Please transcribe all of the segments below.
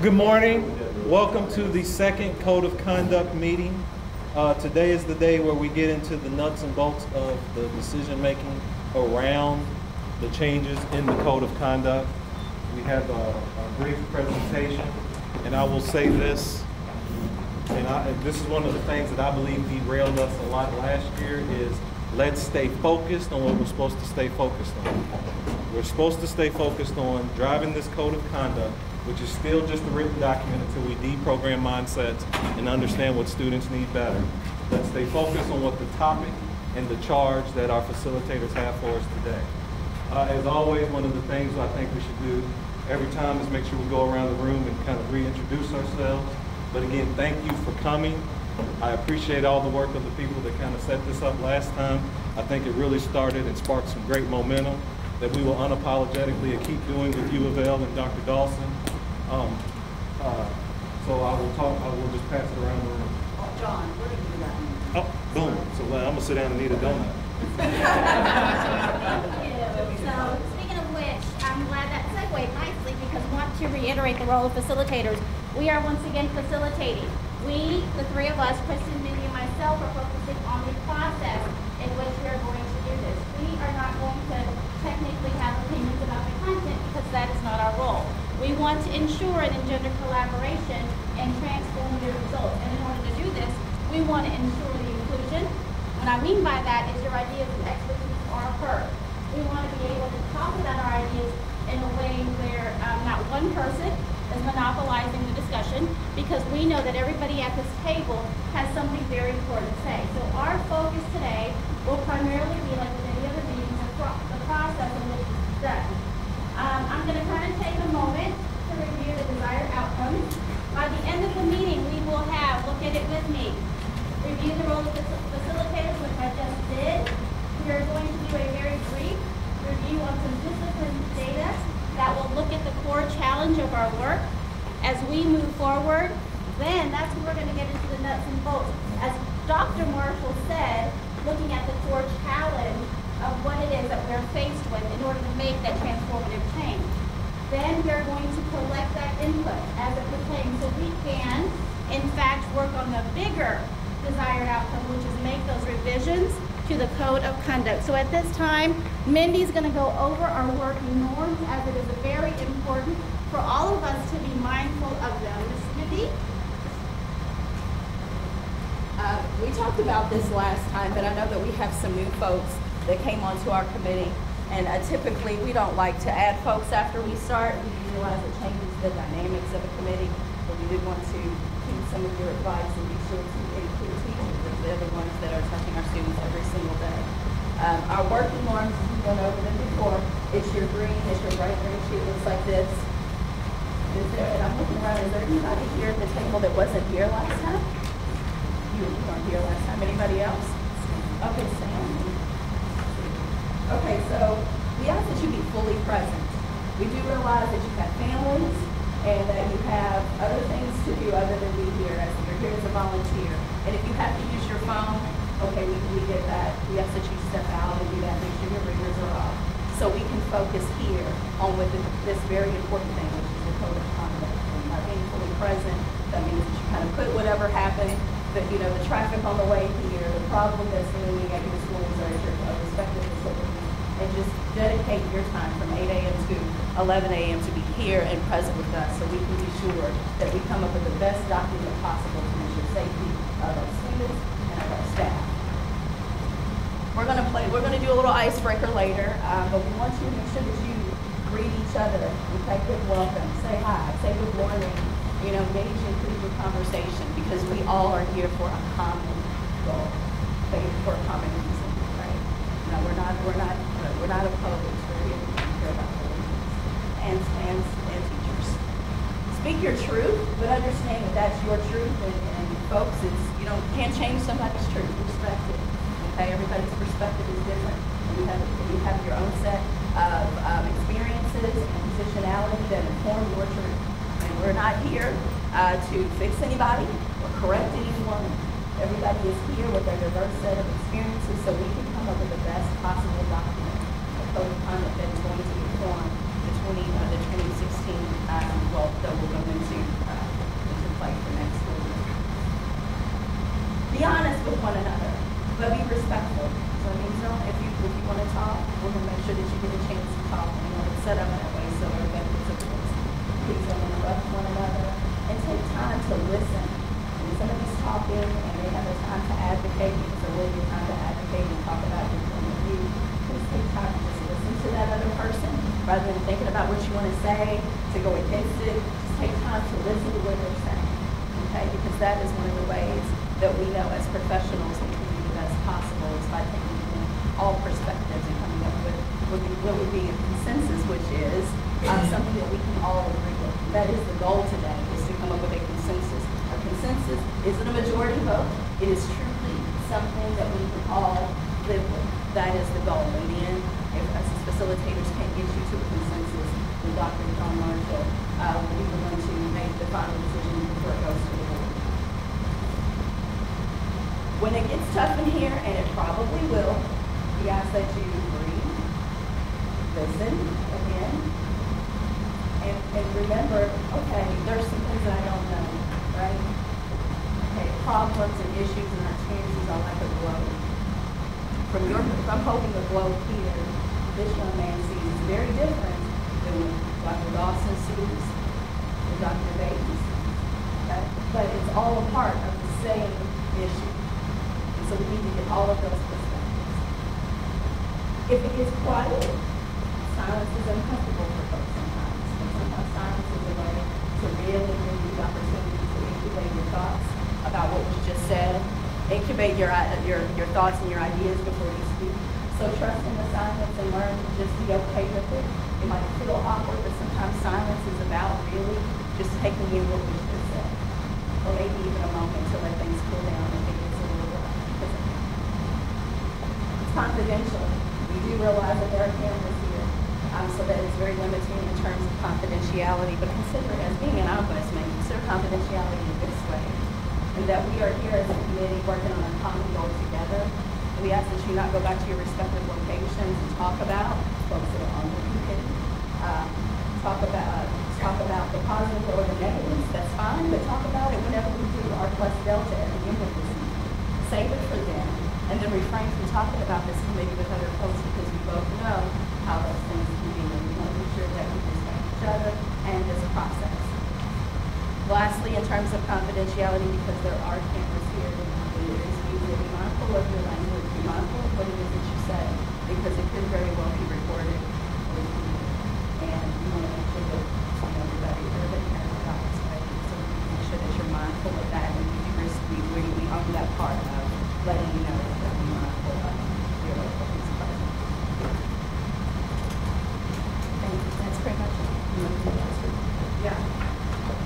Good morning. Welcome to the second Code of Conduct meeting. Today is the day where we get into the nuts and bolts of the decision making around the changes in the Code of Conduct. We have a brief presentation, and I will say this, and this is one of the things that I believe derailed us a lot last year is let's stay focused on what we're supposed to stay focused on. We're supposed to stay focused on driving this Code of Conduct, which is still just a written document until we deprogram mindsets and understand what students need better. Let's stay focused on what the topic and the charge that our facilitators have for us today. As always, one of the things I think we should do every time is make sure we go around the room and kind of reintroduce ourselves. But again, thank you for coming. I appreciate all the work of the people that kind of set this up last time. I think it really started and sparked some great momentum that we will unapologetically keep doing with U of L and Dr. Dawson. So I will just pass it around the room. Oh, John, where did you do that? Oh, boom. So I'm going to sit down and eat a donut. So, speaking of which, I'm glad that segued nicely because I want to reiterate the role of facilitators. We are once again facilitating. We, the three of us, Kristen, Mindy, and myself, are focusing on the process in which we are going to do this. We are not going to technically have opinions about the content because that is not our role. We want to ensure and engender collaboration and transformative results. And in order to do this, we want to ensure the inclusion. What I mean by that is your ideas and expertise are heard. We want to be able to talk about our ideas in a way where not one person is monopolizing the discussion, because we know that everybody at this table has something very important to say. So our focus today will primarily be, like with any other meetings, the process in which it's done. I'm going to kind of take a moment to review the desired outcomes. By the end of the meeting, we will have, look at it with me, review the role of the facilitators, which I just did. We are going to do a very brief review on some discipline data that will look at the core challenge of our work. As we move forward, then that's when we're going to get into the nuts and bolts. As Dr. Marshall said, looking at the core challenge of what it is that we're faced with in order to make that transformative change. Then we're going to collect that input as it pertains so we can, in fact, work on the bigger desired outcome, which is make those revisions to the Code of Conduct. So at this time, Mindy's going to go over our working norms, as it is very important for all of us to be mindful of them. Ms. Mindy? We talked about this last time, but I know that we have some new folks that came onto our committee, and typically we don't like to add folks after we start. We realize it changes the dynamics of a committee, but we did want to keep some of your advice and be sure to include teachers as they're the ones that are touching our students every single day. Our working norms, we went over them before. It's your green, it's your bright green sheet, looks like this. And I'm looking around, is there anybody here at the table that wasn't here last time? You weren't here last time. Anybody else? Okay, Sam. Okay, so we ask that you be fully present. We do realize that you have families and that you have other things to do other than be here, as you're here as a volunteer. And if you have to use your phone, okay, we get that. We ask that you step out and do that, make sure your ringers are off, so we can focus here on with this very important thing, which is the Code of Conduct. And by being fully present, that means that you kind of put whatever happened, that, you know, the traffic on the way here, the problem that's looming at your schools or at your respective facilities, and just dedicate your time from 8 a.m. to 11 a.m. to be here and present with us, so we can be sure that we come up with the best document possible to ensure safety of our students and of our staff. We're going to do a little icebreaker later, but we want you to make sure that you greet each other, okay, good welcome, say hi, say good morning, you know, engage in critical conversation, because we all are here for a common goal, okay, for a common reason, right? No, we're not opposed. We're here to care about the and teachers. Speak your truth, but understand that that's your truth, and folks, it's, you know, can't change somebody's truth. Respect it. Okay, everybody's perspective is different. You have your own set of experiences and positionality that inform your truth. And we're not here to fix anybody or correct anyone. Everybody is here with their diverse set of experiences, so we can come up with the best possible document, a code of conduct that is going to inform the 2016, well, that we're going into but be respectful. So it means if you want to talk, we're going to make sure that you get a chance to talk. And it's set up that way so everybody gets a voice. Please don't interrupt one another and take time to listen. When somebody's talking and they have the time to advocate, it's a really good time to advocate and talk about your point of view. Please take time to just listen to that other person rather than thinking about what you want to say to go against it. Just take time to listen to what they're saying. Okay, because that is one of the ways that we know as professionals we can do the best possible is by taking in all perspectives and coming up with what would be a consensus, which is something that we can all agree with. That is the goal today, is to come up with a consensus. A consensus isn't a majority vote. It is truly something that we can all live with. That is the goal. In the end, if us as facilitators can't get you to a consensus, then Dr. John Marshall will be the one to make the final decision before it goes to the board. When it gets tough in here, and it probably will, we ask that you breathe, listen again, and remember, okay, there's some things that I don't know, right? Okay, problems and issues and our experiences are like a globe. If I'm holding a globe here, this young man sees is very different than what Dr. Dawson sees or Dr. Bates. Okay? But it's all a part of the same issue. And so we need to get all of those perspectives. If it gets quiet, silence is uncomfortable for folks sometimes. And sometimes silence is a way to really give you the opportunity to incubate your thoughts about what was just said. Incubate your thoughts and your ideas before you speak. So trust in the silence and learn to just be okay with it. It might feel awkward, but sometimes silence is about really just taking in what we just said. Or maybe even a moment to let things cool down if it gets a little rough. It's confidential. We do realize that there are cameras here, so that it's very limiting in terms of confidentiality, but consider it as being an ombudsman. Consider confidentiality in this way. And that we are here as a committee working on a common goal together. And we ask that you not go back to your respective locations and talk about folks that are on the committee. Talk about the positive or the negatives. That's fine, but talk about it whenever we do our plus delta at the end of the season. Save it for them, and then refrain from talking about this committee with other folks because we both know how those things can be. And we want to make sure that we respect each other and this process. Lastly, in terms of confidentiality, because there are cameras here, it is easy to be mindful of your language, be mindful of what it is that you say, because it could very well be recorded or recorded. And you want to make sure that everybody cares about this, right? So make sure that you're mindful of that, and we own that part of letting you know that we're mindful of your local police department. Thank you. That's pretty much it. Yeah.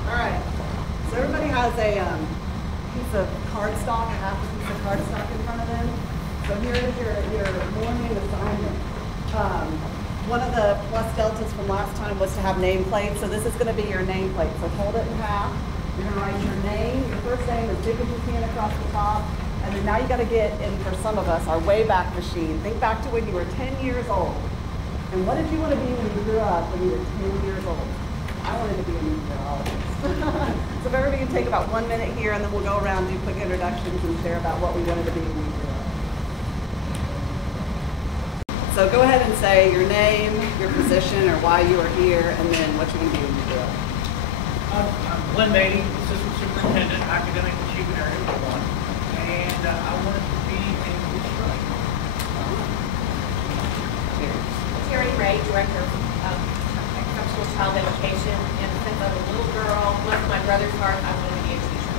All right. So everybody has a piece of cardstock, half a piece of cardstock in front of them. So here is your morning assignment. One of the plus deltas from last time was to have nameplates. So this is going to be your nameplate. So hold it in half. You're going to write your name, your first name as big as you can across the top. And then now you got to get, and for some of us, our Wayback Machine. Think back to when you were 10 years old. And what did you want to be when you grew up when you were 10 years old? I wanted to be a meteorologist. So if everybody can take about 1 minute here, and then we'll go around, do quick introductions, and share about what we wanted to be when we grew up. So go ahead and say your name, your position, or why you are here, and then what you want to be when you grew up. I'm Glenn Beatty, Assistant Superintendent, Academic Achievement Area 1, and I wanted to be in Detroit. Terry Ray, Director of Exceptional Child Education, and since I was a little girl, bless my brother's heart, I wanted to be a teacher.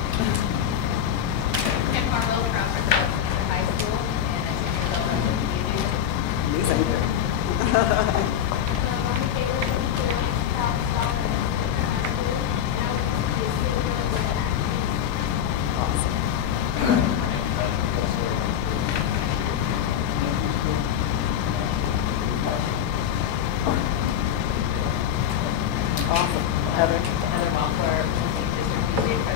Kim Harwell from Richardson High School, and I took years old as a community. Amazing. Heather Mockler, District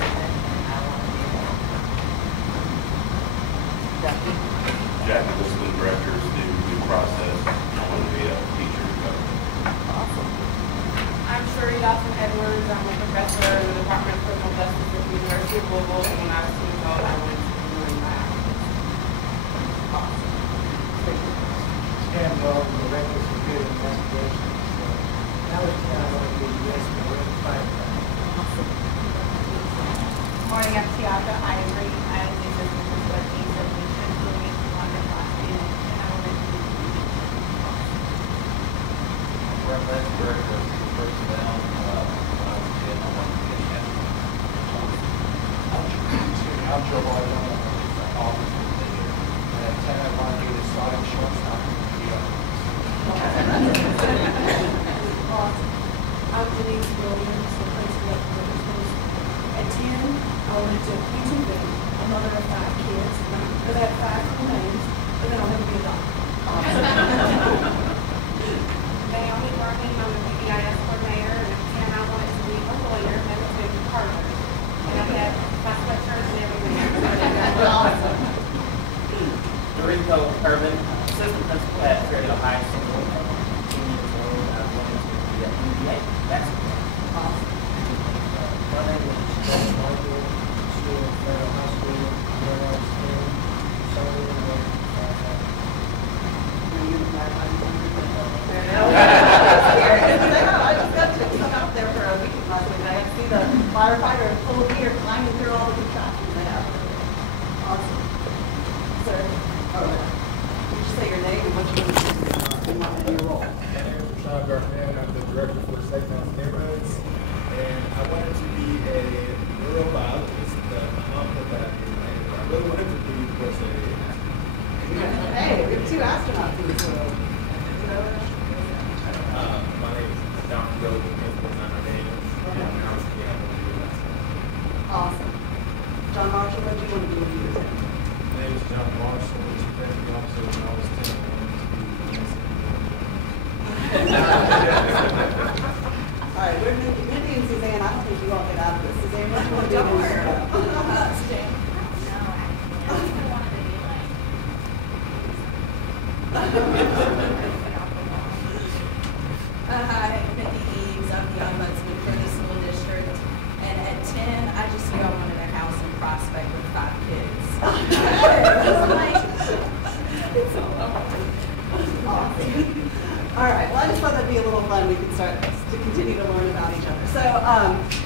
bring up Tiaka, I agree. I think this is what he said, we should do it on the class, and I wanted to do Reference director of personnel, when I was a kid, I wanted to be a chef. I'm Joe Barton, office manager. And at 10, I wanted to be the starting shortstop. I'm Denise Williams, the principal at Weatherspoon. At 10, I wanted to be a mother of 5 kids, but I had 5 full names, but then I'll never be a doctor. Naomi Martin, I'm a PBIS coordinator, and I wanted to be a lawyer, and I went to Harvard. And I had my sweatshirts and everything. Awesome. Rico Urban, assistant principal at Fairfield High School. 18 years old. I wanted to be an NBA basketball. My name is John Michael, student at Fairfield High School. When I was 10, Sunday, I just got to come out there for a week last week. I see the firefighter full gear climbing through all the contraptions they have. Awesome. Sir, would you say your name and what you're going to do in your role? My name is Sean Garfin. I'm the director for Safe House Neighborhoods. And I wanted to be a rural biologist. My mom put that in my name. I really wanted to be what's a Hey, we have 2 astronauts in this world. my name is John Joe, the principal of my name. And I was Awesome. John Marshall, what do you want to do when you were 10? My name is John Marshall, the chief executive officer when I was 10. All right, we're Mindy and Suzanne. I don't think you all get out of this. Suzanne, what do you want to do? Don't worry. Hi, Mindy Eaves. I'm the ombudsman for the school district. And at 10, I just knew I wanted a house in Prospect with 5 kids. Awesome. All right, well, I just thought that'd be a little fun. We could start to continue to learn about each other. So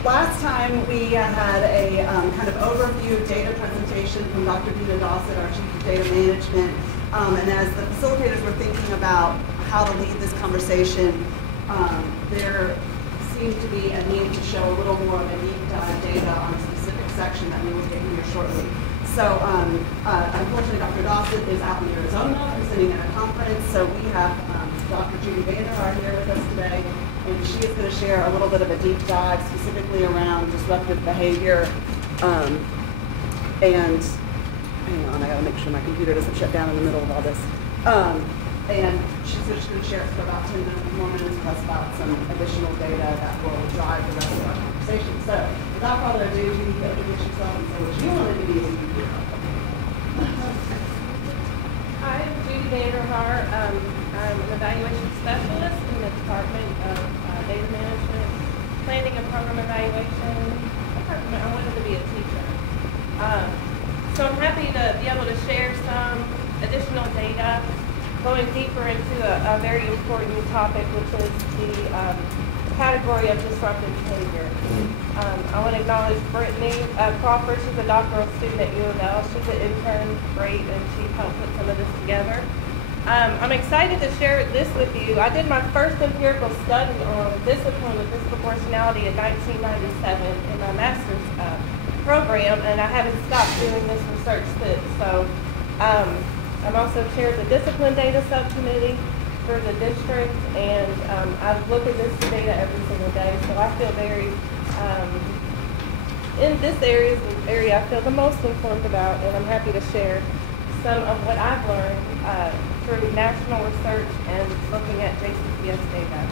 last time we had a kind of overview data presentation from Dr. Dina Dawson, our Chief of Data Management. And as the facilitators were thinking about how to lead this conversation, there seemed to be a need to show a little more of a deep dive data on a specific section that we will get here shortly. So unfortunately, Dr. Dawson is out in Arizona presenting at a conference. So we have Dr. Judy Vander here with us today, and she is going to share a little bit of a deep dive specifically around disruptive behavior. And hang on, I got to make sure my computer doesn't shut down in the middle of all this. And she's just going to share for about 10 more minutes with us about some additional data that will drive the rest of our conversation. So without further ado, Judy, introduce yourself and say what you wanted to be when you grew up. Hi, I'm Judy Vanderhaar. I'm an evaluation specialist in the Department of Data Management, Planning and Program Evaluation Department. I wanted to be a teacher. So I'm happy to be able to share some additional data going deeper into a very important topic, which is the category of disruptive behavior. I want to acknowledge Brittany Crawford. She's a doctoral student at U of L. She's an intern, great, and she helped put some of this together. I'm excited to share this with you. I did my first empirical study on discipline with disproportionality in 1997 in my master's program, and I haven't stopped doing this research since. So I'm also chair of the discipline data subcommittee for the district, and I look at this data every single day. So I feel very, in this area I feel the most informed about, and I'm happy to share some of what I've learned through national research and looking at JCPS data.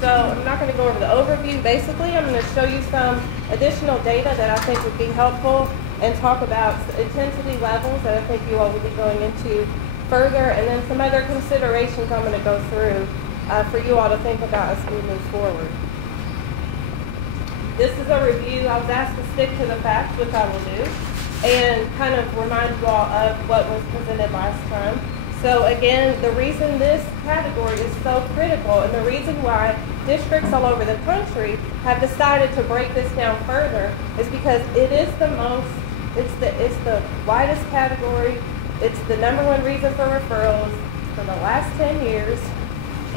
So I'm not going to go over the overview. Basically, I'm going to show you some additional data that I think would be helpful and talk about intensity levels that I think you all will be going into further, and then some other considerations I'm going to go through for you all to think about as we move forward. This is a review. I was asked to stick to the facts, which I will do, and kind of remind you all of what was presented last time. So again, the reason this category is so critical and the reason why districts all over the country have decided to break this down further is because it is it's the widest category. It's the #1 reason for referrals for the last 10 years.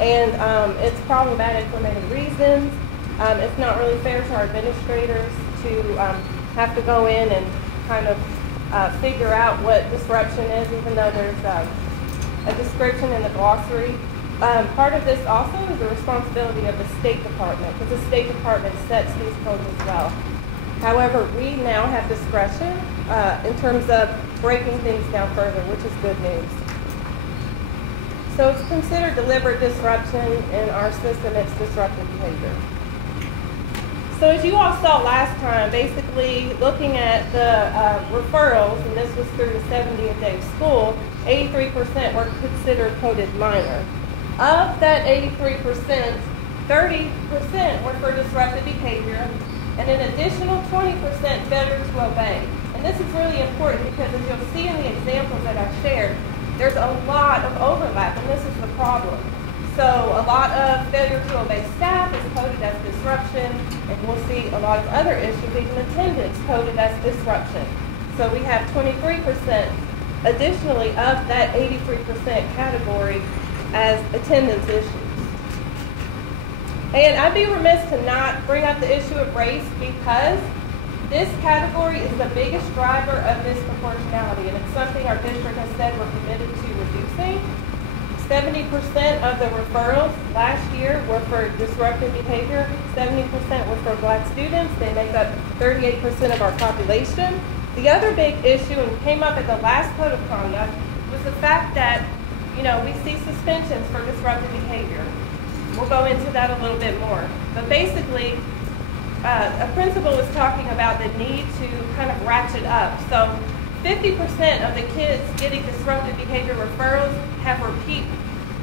And it's problematic for many reasons. It's not really fair to our administrators to have to go in and kind of figure out what disruption is, even though there's a description in the glossary. Part of this also is the responsibility of the State Department, because the State Department sets these codes as well. However, we now have discretion in terms of breaking things down further, which is good news. So it's considered deliberate disruption in our system. It's disruptive behavior. So as you all saw last time, basically looking at the referrals, and this was through the 70th day of school, 83% were considered coded minor. Of that 83%, 30% were for disruptive behavior, and an additional 20% failure to obey. And this is really important because as you'll see in the examples that I shared, there's a lot of overlap, and this is the problem. So a lot of failure to obey staff is coded as disruption, and we'll see a lot of other issues, even attendance, coded as disruption. So we have 23% additionally of that 83% category as attendance issues. And I'd be remiss to not bring up the issue of race because this category is the biggest driver of disproportionality, and it's something our district has said we're committed to reducing. 70% of the referrals last year were for disruptive behavior. 70% were for Black students. They make up 38% of our population. The other big issue, and came up at the last code of conduct, was the fact that, we see suspensions for disruptive behavior. We'll go into that a little bit more. But basically, a principal was talking about the need to kind of ratchet up. So 50% of the kids getting disruptive behavior referrals have repeat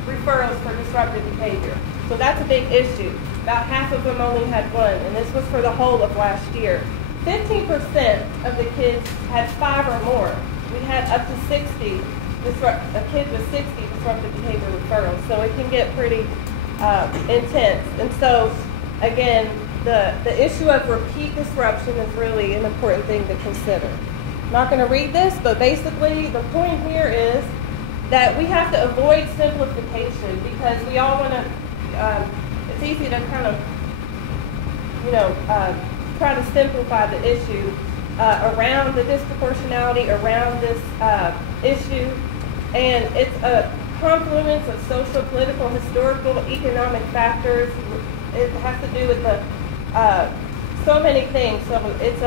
referrals for disruptive behavior. So that's a big issue. About half of them only had one, and this was for the whole of last year. 15% of the kids had 5 or more. We had up to 60, a kid with 60 disruptive behavior referrals. So it can get pretty intense. And so, again, the issue of repeat disruption is really an important thing to consider. I'm not going to read this, but basically the point here is that we have to avoid simplification because we all want to, it's easy to kind of, try to simplify the issue around the disproportionality, around this issue. And it's a confluence of social, political, historical, economic factors. It has to do with so many things. So it's,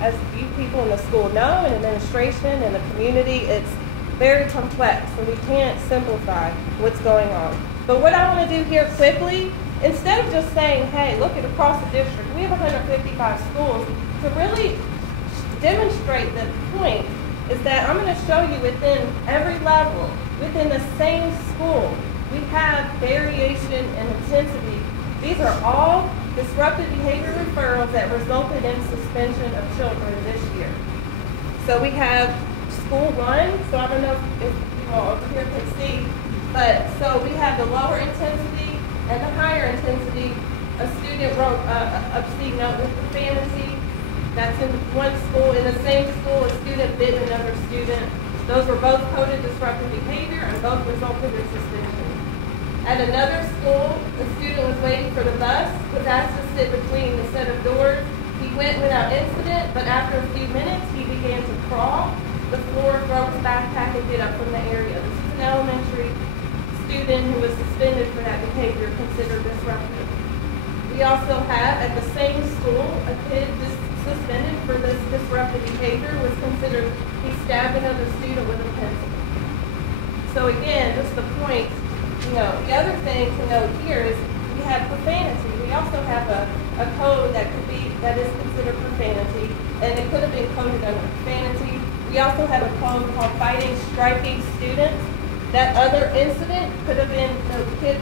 as you people in the school know, and administration and the community, it's very complex, so we can't simplify what's going on. But what I want to do here quickly, instead of just saying, hey, look at across the district, we have 155 schools, to really demonstrate the point is that I'm going to show you within every level, within the same school, we have variation in intensity. These are all disruptive behavior referrals that resulted in suspension of children this year. So we have school 1, so I don't know if you all over here can see, but so we have the lower intensity and the higher intensity. A student wrote a obscene note with profanity. That's in one school. In the same school, a student bit another student. Those were both coded disruptive behavior and both resulted in suspension. At another school, a student was waiting for the bus, was asked to sit between the set of doors. He went without incident, but after a few minutes, he began to crawl the floor, throw his backpack, and get up from the area. This is an elementary student who was suspended for that behavior, considered disruptive. We also have, at the same school, a kid suspended for this disruptive behavior was considered, he stabbed another student with a pencil. So again, just the point, the other thing to note here is we have profanity. We also have a code that is considered profanity, and it could have been coded under profanity. We also have a code called fighting, striking students. That other incident could have been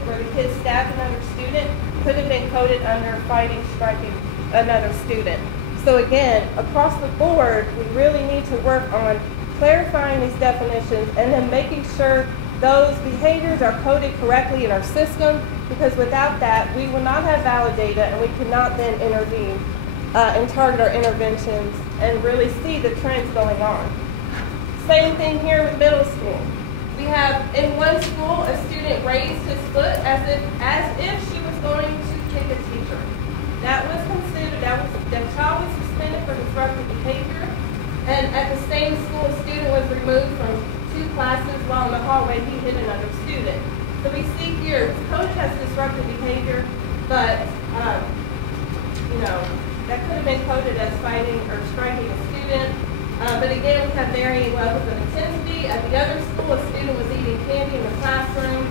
where the kid stabbed another student, could have been coded under fighting, striking another student. So again, across the board, we really need to work on clarifying these definitions and then making sure those behaviors are coded correctly in our system, because without that, we will not have valid data and we cannot then intervene and target our interventions and really see the trends going on. Same thing here with middle school. We have, in one school, a student raised his foot as if she was going to kick a teacher. That was considered, that child was suspended for disruptive behavior. And at the same school, a student was removed from 2 classes while in the hallway he hit another student. So we see here, it's coded as disruptive behavior, but that could have been coded as fighting or striking a student. But again, we have varying levels of intensity. At the other school, a student was eating candy in the classroom.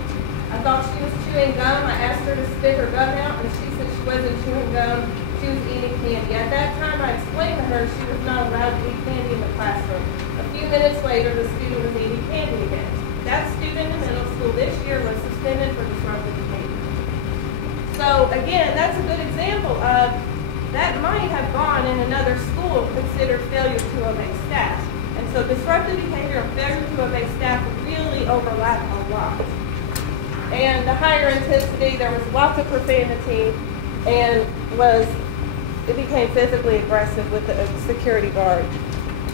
I thought she was chewing gum. I asked her to spit her gum out, and she said she wasn't chewing gum. She was eating candy. At that time, I explained to her she was not allowed to eat candy in the classroom. A few minutes later, the student was eating candy again. That student in middle school this year was suspended for disruptive behavior. So again, that's a good example of that might have gone in another school considered failure to obey staff. And so disruptive behavior and failure to obey staff really overlap a lot. And the higher intensity, there was lots of profanity, and it became physically aggressive with the security guard.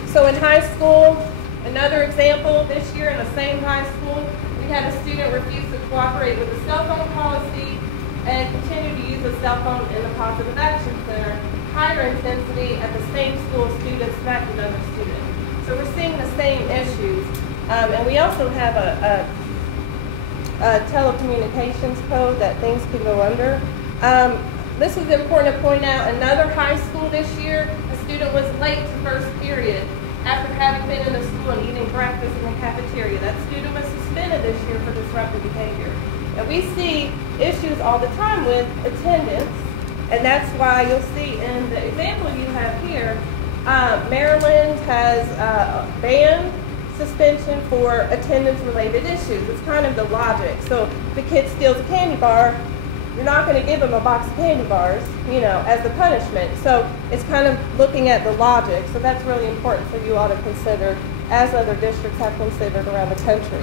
So in high school, another example, this year in the same high school, we had a student refuse to cooperate with the cell phone policy and continue to use a cell phone in the positive action center. Higher intensity at the same school, students smacked another student. So we're seeing the same issues. And we also have a telecommunications code that things can go under. This is important to point out. Another high school this year, a student was late to first period after having been in the school and eating breakfast in the cafeteria. That student was suspended this year for disruptive behavior. And we see issues all the time with attendance, and that's why you'll see in the example you have here, Maryland has banned suspension for attendance-related issues. It's kind of the logic. So if the kid steals a candy bar, you're not going to give him a box of candy bars, as the punishment. So it's kind of looking at the logic. So that's really important for you all to consider, as other districts have considered around the country.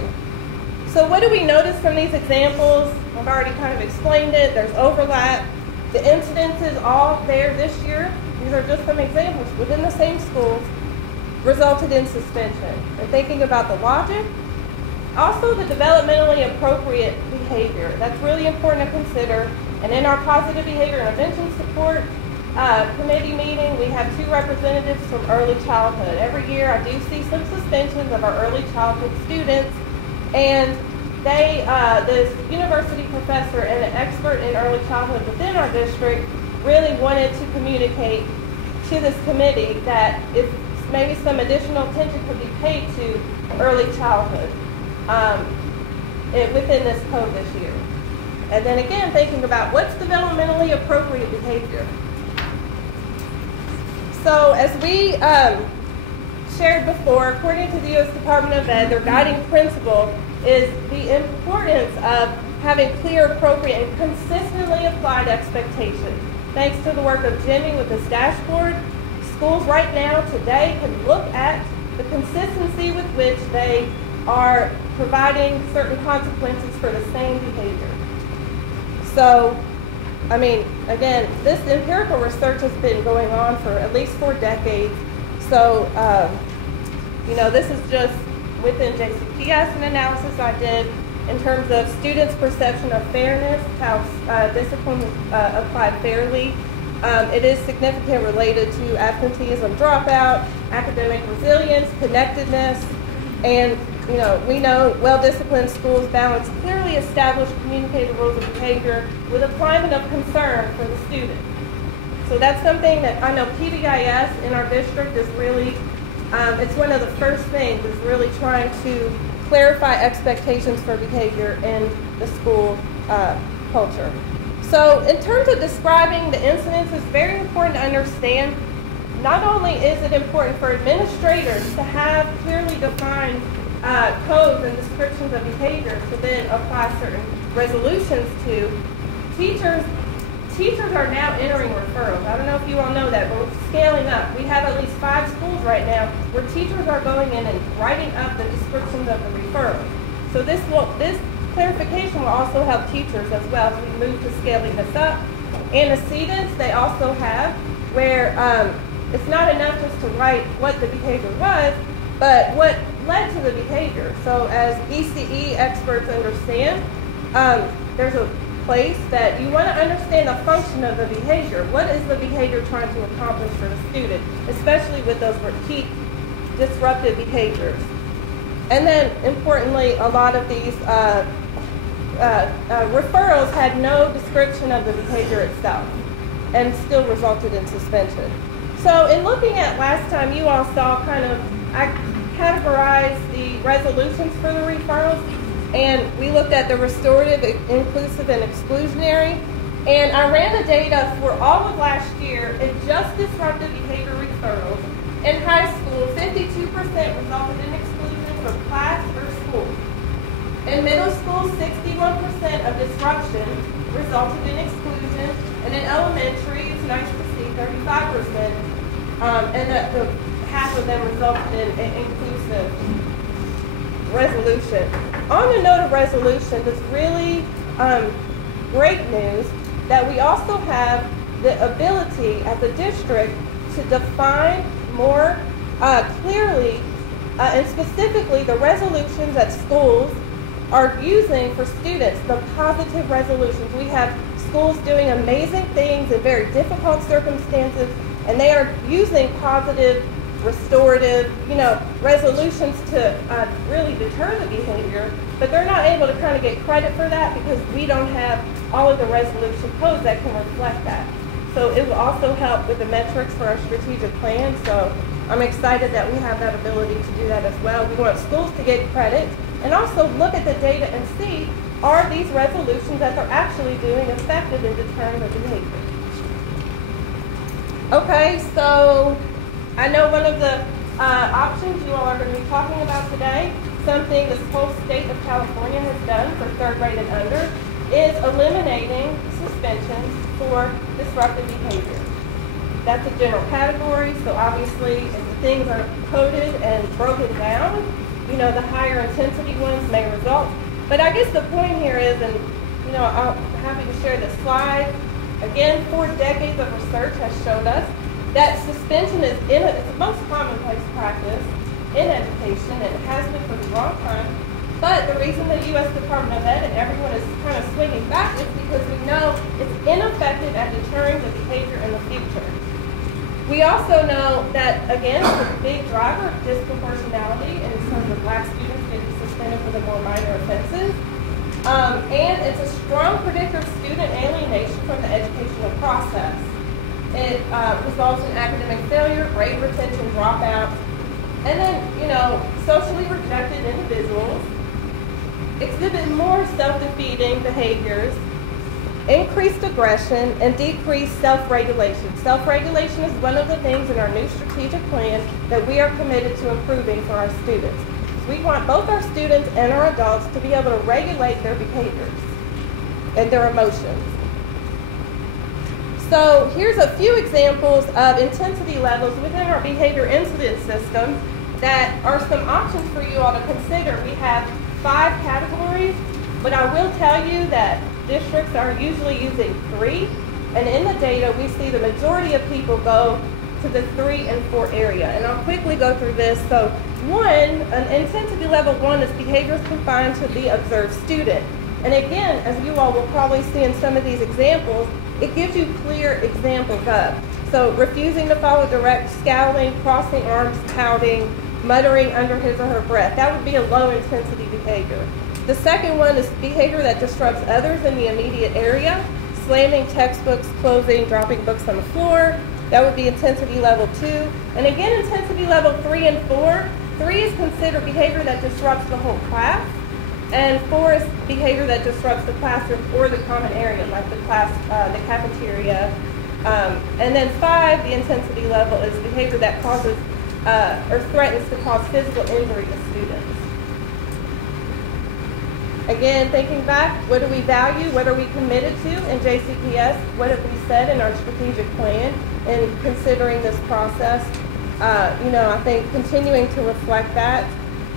So what do we notice from these examples? I've already kind of explained it. There's overlap. The incidences all there this year, these are just some examples within the same schools, resulted in suspension. And thinking about the logic, also the developmentally appropriate behavior. That's really important to consider. And in our positive behavior intervention support committee meeting, we have 2 representatives from early childhood. Every year I do see some suspensions of our early childhood students. And they, this university professor and an expert in early childhood within our district really wanted to communicate to this committee that if maybe some additional attention could be paid to early childhood within this code this year. And then again, thinking about what's developmentally appropriate behavior. So as we shared before, according to the U.S. Department of Ed, their guiding principle is the importance of having clear, appropriate, and consistently applied expectations. Thanks to the work of Jimmy with this dashboard, schools right now today can look at the consistency with which they are providing certain consequences for the same behavior. So, I mean, again, this empirical research has been going on for at least 4 decades. So, this is just within JCPS an analysis I did in terms of students' perception of fairness, how discipline is applied fairly. It is significantly related to absenteeism, dropout, academic resilience, connectedness, and we know well-disciplined schools balance clearly established communicated rules of behavior with a climate of concern for the student. So that's something that I know PBIS in our district is really, it's one of the first things, is really trying to clarify expectations for behavior in the school culture. So in terms of describing the incidents, it's very important to understand not only is it important for administrators to have clearly defined codes and descriptions of behavior to then apply certain resolutions to, teachers are now entering referrals. I don't know if you all know that, but we're scaling up. We have at least 5 schools right now where teachers are going in and writing up the descriptions of the referrals. So this clarification will also help teachers as well as we move to scaling this up. Antecedents they also have where it's not enough just to write what the behavior was, but what led to the behavior. So as ECE experts understand, there's a place that you want to understand the function of the behavior. What is the behavior trying to accomplish for the student, especially with those repeat disruptive behaviors. And then importantly, a lot of these referrals had no description of the behavior itself and still resulted in suspension. So in looking at last time, you all saw I categorized the resolutions for the referrals, and we looked at the restorative, inclusive, and exclusionary. And I ran the data for all of last year in just disruptive behavior referrals. In high school, 52% resulted in exclusion from class or school. In middle school, 61% of disruption resulted in exclusion. And in elementary, it's nice to see 35%, and that half of them resulted in inclusive resolution. On the note of resolution, it's really great news that we also have the ability as a district to define more clearly and specifically the resolutions that schools are using for students, the positive resolutions. We have schools doing amazing things in very difficult circumstances, and they are using positive, restorative, resolutions to really deter the behavior, but they're not able to kind of get credit for that because we don't have all of the resolution codes that can reflect that. So it will also help with the metrics for our strategic plan. So I'm excited that we have that ability to do that as well. We want schools to get credit and also look at the data and see, are these resolutions that they're actually doing effective in deterring the behavior? Okay, so I know one of the options you all are going to be talking about today, something this whole state of California has done for third grade and under, is eliminating suspensions for disruptive behavior. That's a general category, so obviously if the things are coded and broken down, the higher intensity ones may result. But I guess the point here is, and I'm happy to share this slide. Again, 4 decades of research has showed us that suspension is it's the most commonplace practice in education, and it has been for a long time. But the reason the U.S. Department of Ed and everyone is kind of swinging back is because we know it's ineffective at deterring the behavior in the future. We also know that, again, it's a big driver of disproportionality in terms of Black students getting suspended for the more minor offenses. And it's a strong predictor of student alienation from the educational process. It results in academic failure, grade retention, dropouts, and then, socially rejected individuals exhibit more self-defeating behaviors, increased aggression, and decreased self-regulation. Self-regulation is one of the things in our new strategic plan that we are committed to improving for our students. We want both our students and our adults to be able to regulate their behaviors and their emotions. So here's a few examples of intensity levels within our behavior incident system that are some options for you all to consider. We have 5 categories, but I will tell you that districts are usually using 3, and in the data we see the majority of people go to the 3 and 4 area. And I'll quickly go through this. So an intensity level 1 is behaviors confined to the observed student. And again, as you all will probably see in some of these examples, it gives you clear examples of. So refusing to follow direct, scowling, crossing arms, pouting, muttering under his or her breath. That would be a low intensity behavior. The second one is behavior that disrupts others in the immediate area, slamming textbooks, closing, dropping books on the floor. That would be intensity level 2. And again, intensity level 3 and 4. 3 is considered behavior that disrupts the whole class, and 4 is behavior that disrupts the classroom or the common area, like the class, the cafeteria. And then 5, the intensity level, is behavior that causes or threatens to cause physical injury to students. Again, thinking back, what do we value? What are we committed to in JCPS? What have we said in our strategic plan in considering this process? I think continuing to reflect that.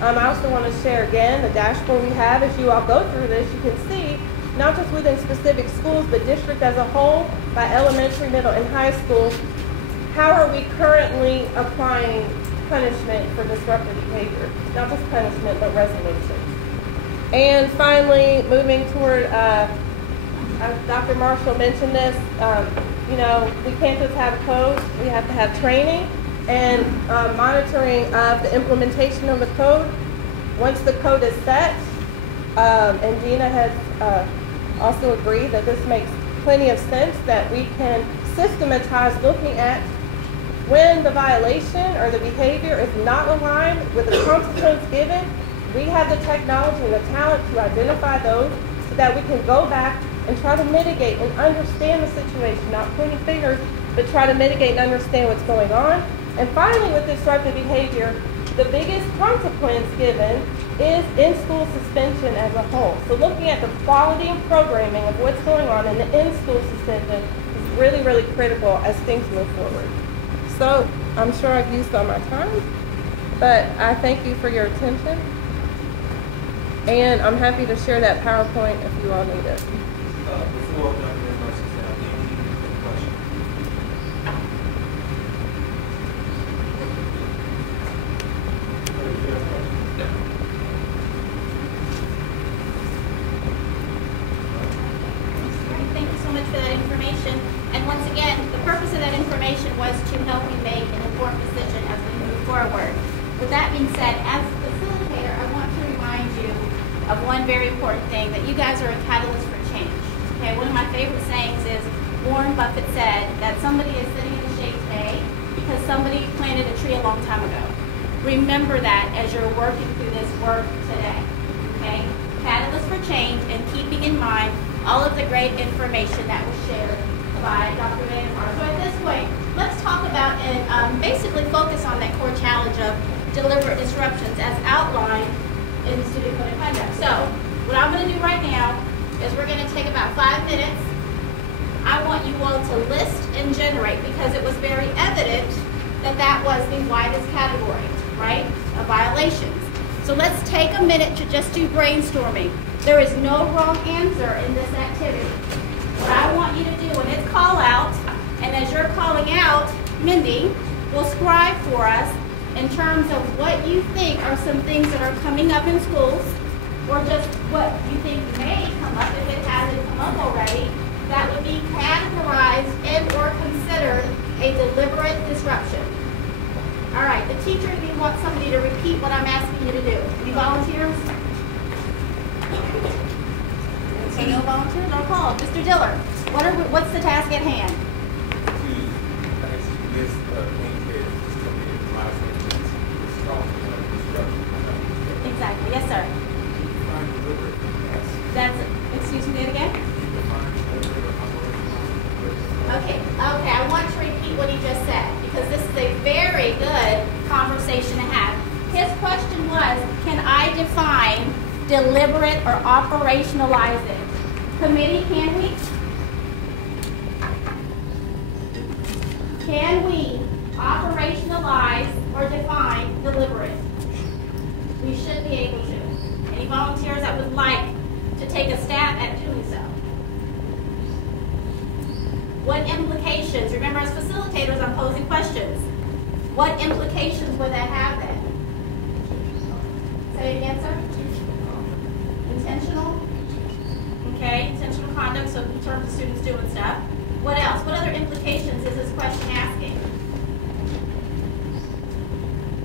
I also want to share again the dashboard we have. As you all go through this, you can see not just within specific schools, but district as a whole, by elementary, middle, and high school, how are we currently applying punishment for disruptive behavior? Not just punishment, but resolution. And finally, moving toward, Dr. Marshall mentioned this, you know, we can't just have code, we have to have training and monitoring of the implementation of the code. Once the code is set, and Gina has also agreed that this makes plenty of sense, that we can systematize looking at when the violation or the behavior is not aligned with the consequence given. We have the technology and the talent to identify those so that we can go back and try to mitigate and understand the situation, not pointing fingers, but try to mitigate and understand what's going on. And finally, with disruptive behavior, the biggest consequence given is in-school suspension as a whole. So looking at the quality and programming of what's going on in the in-school suspension is really, really critical as things move forward. So I'm sure I've used all my time, but I thank you for your attention. And I'm happy to share that PowerPoint if you all need it. Before Dr. Marshall says, any questions? Thank you so much for that information. And once again, the purpose of that information was to help you make an informed decision as we move forward. With that being said, as a facilitator, I want to remind you of one very important thing, that you guys are a catalyst for change. Okay, one of my favorite sayings is, Warren Buffett said that somebody is sitting in the shade today because somebody planted a tree a long time ago. Remember that as you're working through this work today. Okay? Catalyst for change, and keeping in mind all of the great information that was shared by Dr. Vandermeer. So at this point, let's talk about and basically focus on that core challenge of deliberate disruptions as outlined in the Student Code of Conduct. So what I'm going to do right now is we're going to take about 5 minutes. I want you all to list and generate, because it was very evident that that was the widest category, right, of violations. So let's take a minute to just do brainstorming. There is no wrong answer in this activity. What I want you to do, when it's call out, and as you're calling out, Mindy will scribe for us in terms of what you think are some things that are coming up in schools, or just what you think may come up if it hasn't come up already, that would be categorized and or considered a deliberate disruption. All right, the teacher, we want somebody to repeat what I'm asking you to do. Any volunteers? So no volunteers, I'll call. Mr. Diller, what's the task at hand? Exactly, yes sir. That's, excuse me, again? Okay, I want to repeat what he just said, because this is a very good conversation to have. His question was, can I define deliberate or operationalize it? Committee, can we? Can we operationalize or define deliberate? We should be able to. Any volunteers that would like to take a stab at doing so? What implications, remember as facilitators I'm posing questions, what implications would that have then? Say it again, sir? Intentional? Okay, intentional conduct, so in terms of students doing stuff. What else? What other implications is this question asking?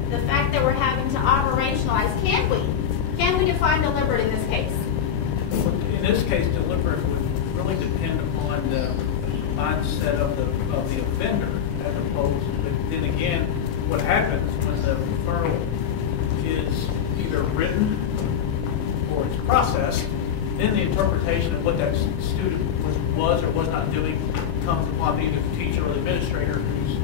The fact that we're having to operationalize, can we? Can we define deliberate in this case? In this case, deliberate would really depend upon the mindset of the offender, as opposed to, but then again, what happens when the referral is either written or it's processed, then the interpretation of what that student was or was not doing comes upon either the teacher or the administrator who's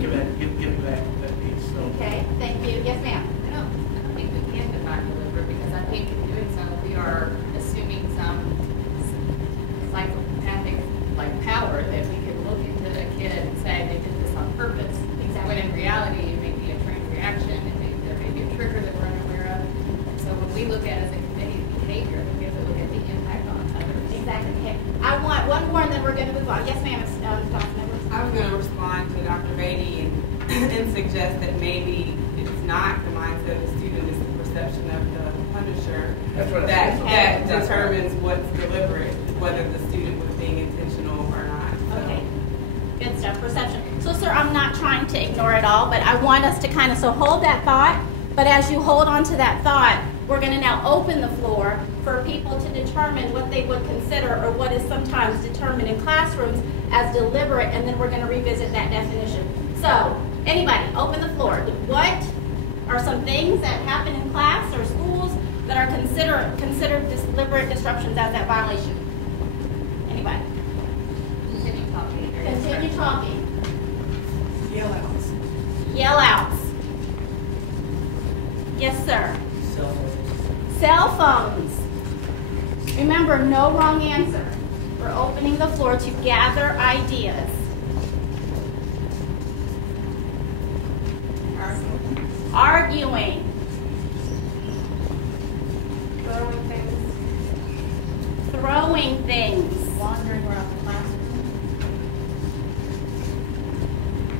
giving that piece. So. Okay, thank you. Yes, ma'am. I don't think we can define deliberate, because I think in doing so we are assuming some psychopathic power that we could look into a kid and say they did this on purpose. Exactly. When in reality it may be a trained reaction, there may be a trigger that we're unaware of. can suggest that maybe it's not the mindset of the student, it's the perception of the punisher That's what I that, said. that determines what's deliberate, whether the student was being intentional or not. So. Okay, good stuff, perception. So sir, I'm not trying to ignore it all, but I want us to kind of, so hold that thought, but as you hold on to that thought, we're going to now open the floor for people to determine what they would consider or what is sometimes determined in classrooms as deliberate, and then we're going to revisit that definition. So, anybody, open the floor. What are some things that happen in class or schools that are considered deliberate disruptions as that violation? Anybody? Continue talking. Continue talking. Yell outs. Yell outs. Yes, sir. Cell phones. Cell phones. Remember, no wrong answer. We're opening the floor to gather ideas. Arguing. Throwing things. Throwing things. Wandering around the classroom.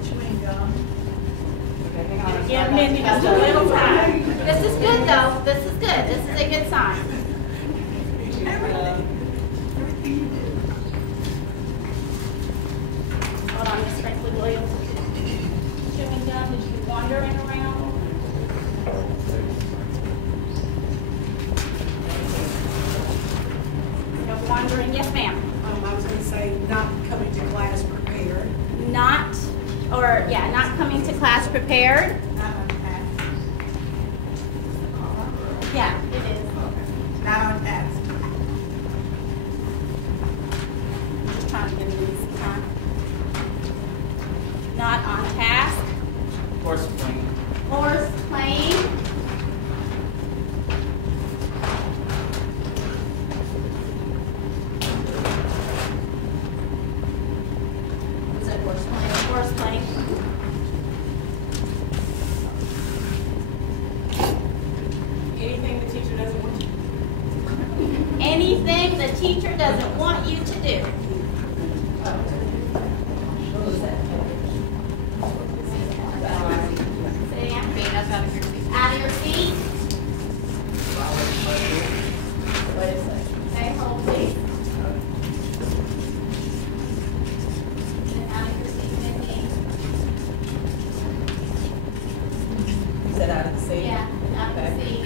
Chewing gum. Okay, hang on. Give Mindy just a little time. This is good, though. This is good. This is a good sign. Everything you do. Hold on, Miss Franklin Williams. Chewing gum. Did you wandering around? No wandering. Yes, ma'am. I was gonna say, not coming to class prepared. Not coming to class prepared. Not on task. Yeah, it is. Not on task. I'm just trying to give you some time. Not on task. Horse playing. Horse playing. Was it horse playing? Horse playing. Anything the teacher doesn't want you to do. Anything the teacher doesn't want you to do. Say again. Being up out of your seat. Out of your seat. Okay, hold please. Get out of your seat, Mindy. You said out of the seat? Yeah, out of the Okay. seat.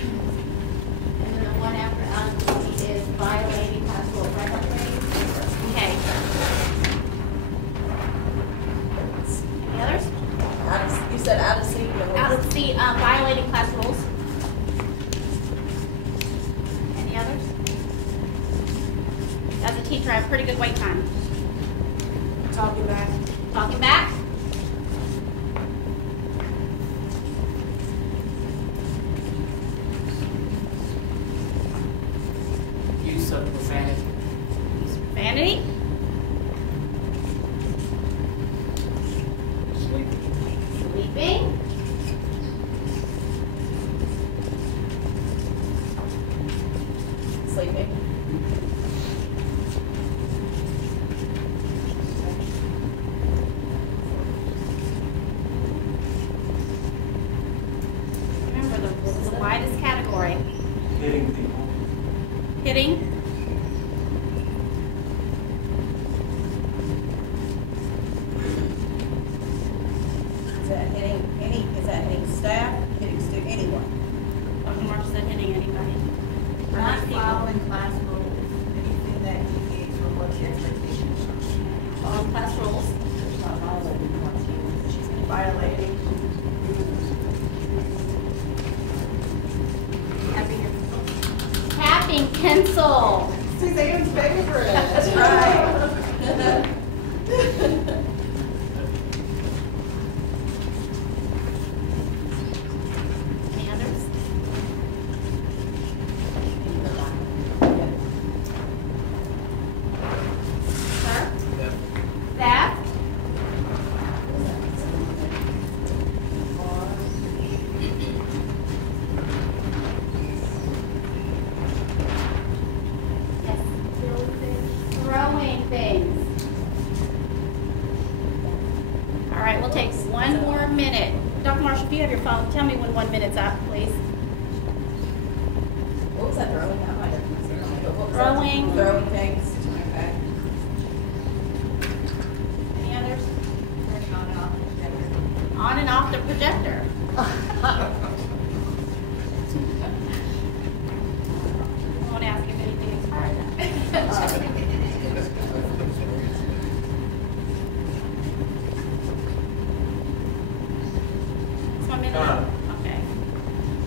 And then the one after out of the seat is violating class rules, right, okay. Any others? You said out of seat? Out of the seat, violating class rules. Any others? As a teacher, I have pretty good wait time. Talking back. Talking back. Use of profanity. Vanity. Sleeping. Sleeping. Remember, this is the widest category. Hitting people. Hitting. Is that hitting staff, hitting anyone? Dr. Marsh said hitting anybody. Not People. following class rules, anything that deviates from what the expectations are. Follow class rules. Violating. Tapping pencil. Suzanne's favorite. That's right. Any others? Sir? Theft. Yes. Throwing things. if you have your phone, tell me when 1 minute's up, please. What was that throwing? I might have missed it. But what was that? Throwing. Throwing things. Okay. Any others? Turning on and off the projector. On and off the projector. I won't ask if anything inspired that. It's 1 minute. Okay.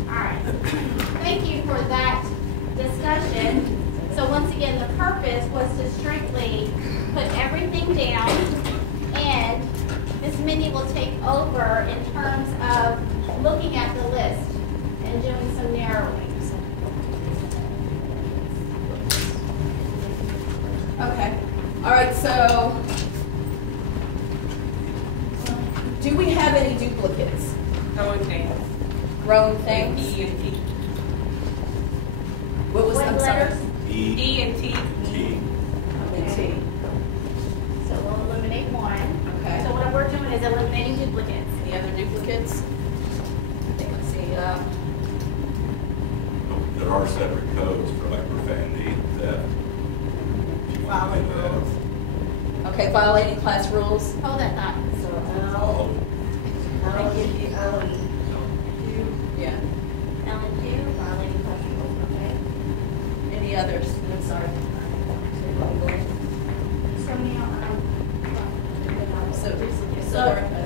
All right. Thank you for that discussion. So once again, the purpose was to strictly put everything down, and Ms. Mindy will take over in terms of looking at the list and doing some narrowing. Okay. All right, so do we have any duplicates? Throwing things. Growing things? E and T. What was, What I'm sorry. letters? E and T. And T. So we'll eliminate one. Okay. So what we're doing is eliminating duplicates. Any other duplicates? Let's see, There are separate codes for like profanity, theft. If you want to do that. okay, violating class rules. Hold that thought. So, All of it. yeah. L and Q, violating class rules, okay? Any others? I'm sorry. So now, So So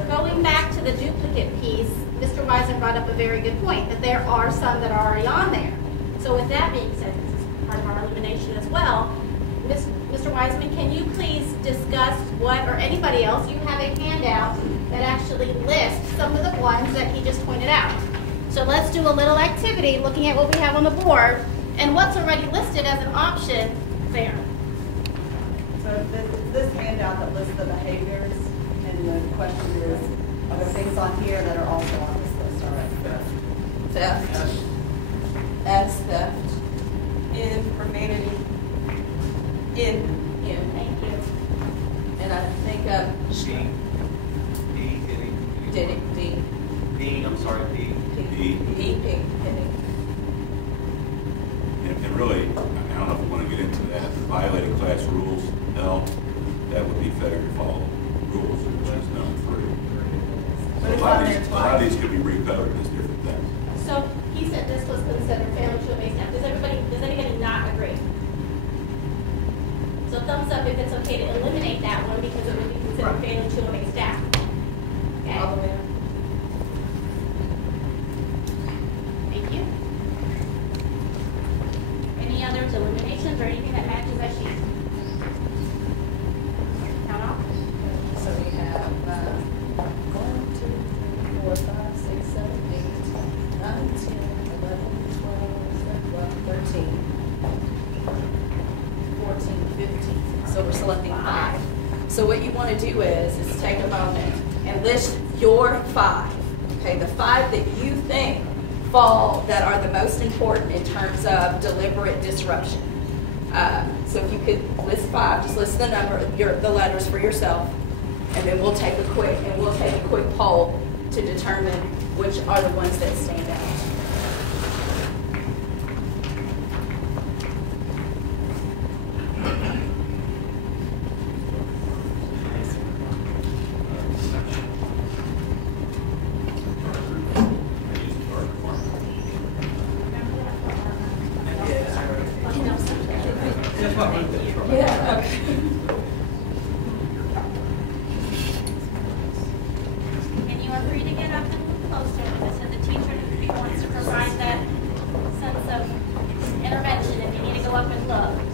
going back to the duplicate piece, Mr. Wiseman brought up a very good point, that there are some that are already on there. So with that being said, this is part of our elimination as well. Mr. Wiseman, can you please discuss what, or anybody else, you have a handout that actually lists some of the ones that he just pointed out. So let's do a little activity looking at what we have on the board and what's already listed as an option there. So this handout that lists the behaviors and the question is, are there things on here that are also on this list? All right. theft. S, theft. In profanity. In. Thank you. And I think, D. D, I'm sorry, D. P. And really, I don't know if we want to get into that. Violating class rules, no, that would be failure to follow rules, which is number 3. But So it's a lot on of there these, a lot of twice. these could be recoded as different things. So he said this was considered failure to obey staff. Does anybody not agree? So thumbs up if it's okay to eliminate that one because it would be considered failure to obey staff. Okay? All the way up. Thank you. Any others, eliminations, or anything that matches that sheet? Count off. So we have 1, 2, 3, 4, 5, 6, 7, 8, 9, 10, 11, 12, 13, 14, 15. So we're selecting 5. So what you want to do is take a moment and list your 5. Okay, the 5 that you think fall that are the most important in terms of deliberate disruption. So if you could list 5, just list the the letters for yourself, and then we'll take a quick poll to determine which are the ones that stand out. Yeah, okay. And you are free to get up and move closer. I said the teacher wants to provide that sense of intervention if you need to go up and look.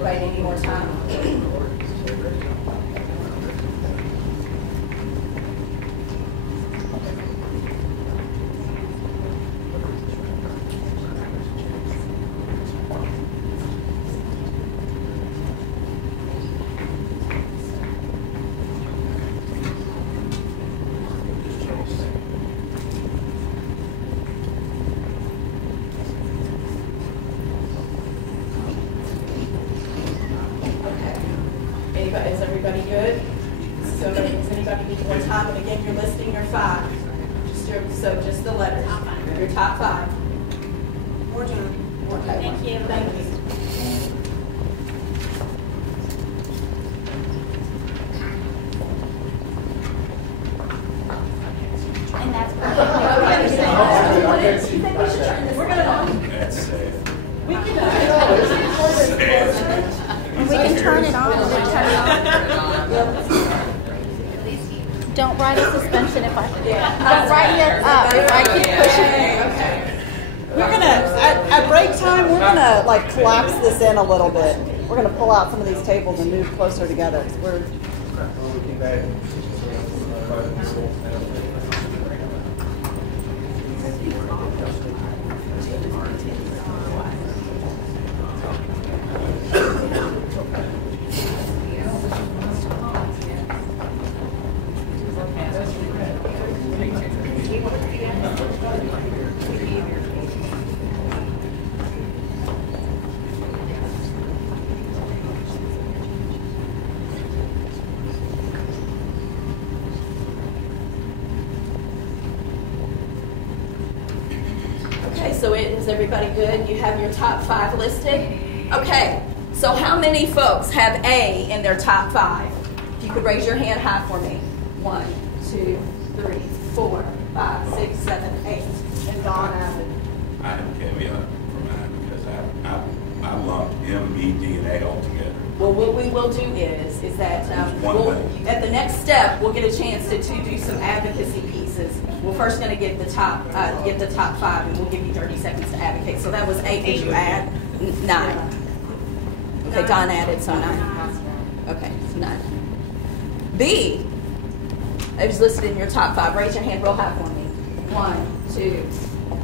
Right, any more time? give me more time, and again, you're listing your 5. Just the letters. Your top 5. More time. Okay. Thank you. Thank you. And that's You think we should turn this on? That's safe. We can We can turn it on. We'll turn it on. Don't write a suspension if I. Don't write it up if I keep pushing. We're gonna, at break time, we're gonna like collapse this in a little bit. We're gonna pull out some of these tables and move closer together. 'Cause we're, Okay, so is everybody good? You have your top 5 listed? Okay, so how many folks have A in their top 5? If you could raise your hand high for me. 1, 2, 3, 4, 5, 6, 7, 8. and Don added. I have a caveat for mine because I lumped M, E, D, and A all together. Well, what we will do is that at the next step, we'll get a chance to do some advocacy pieces. We're first going to get the top 5, and we'll give you 30 seconds to advocate. So that was 8. Did you add 9? Okay, Don added, so 9. Okay, so 9. B, it was listed in your top 5. Raise your hand real high for me. 1, 2,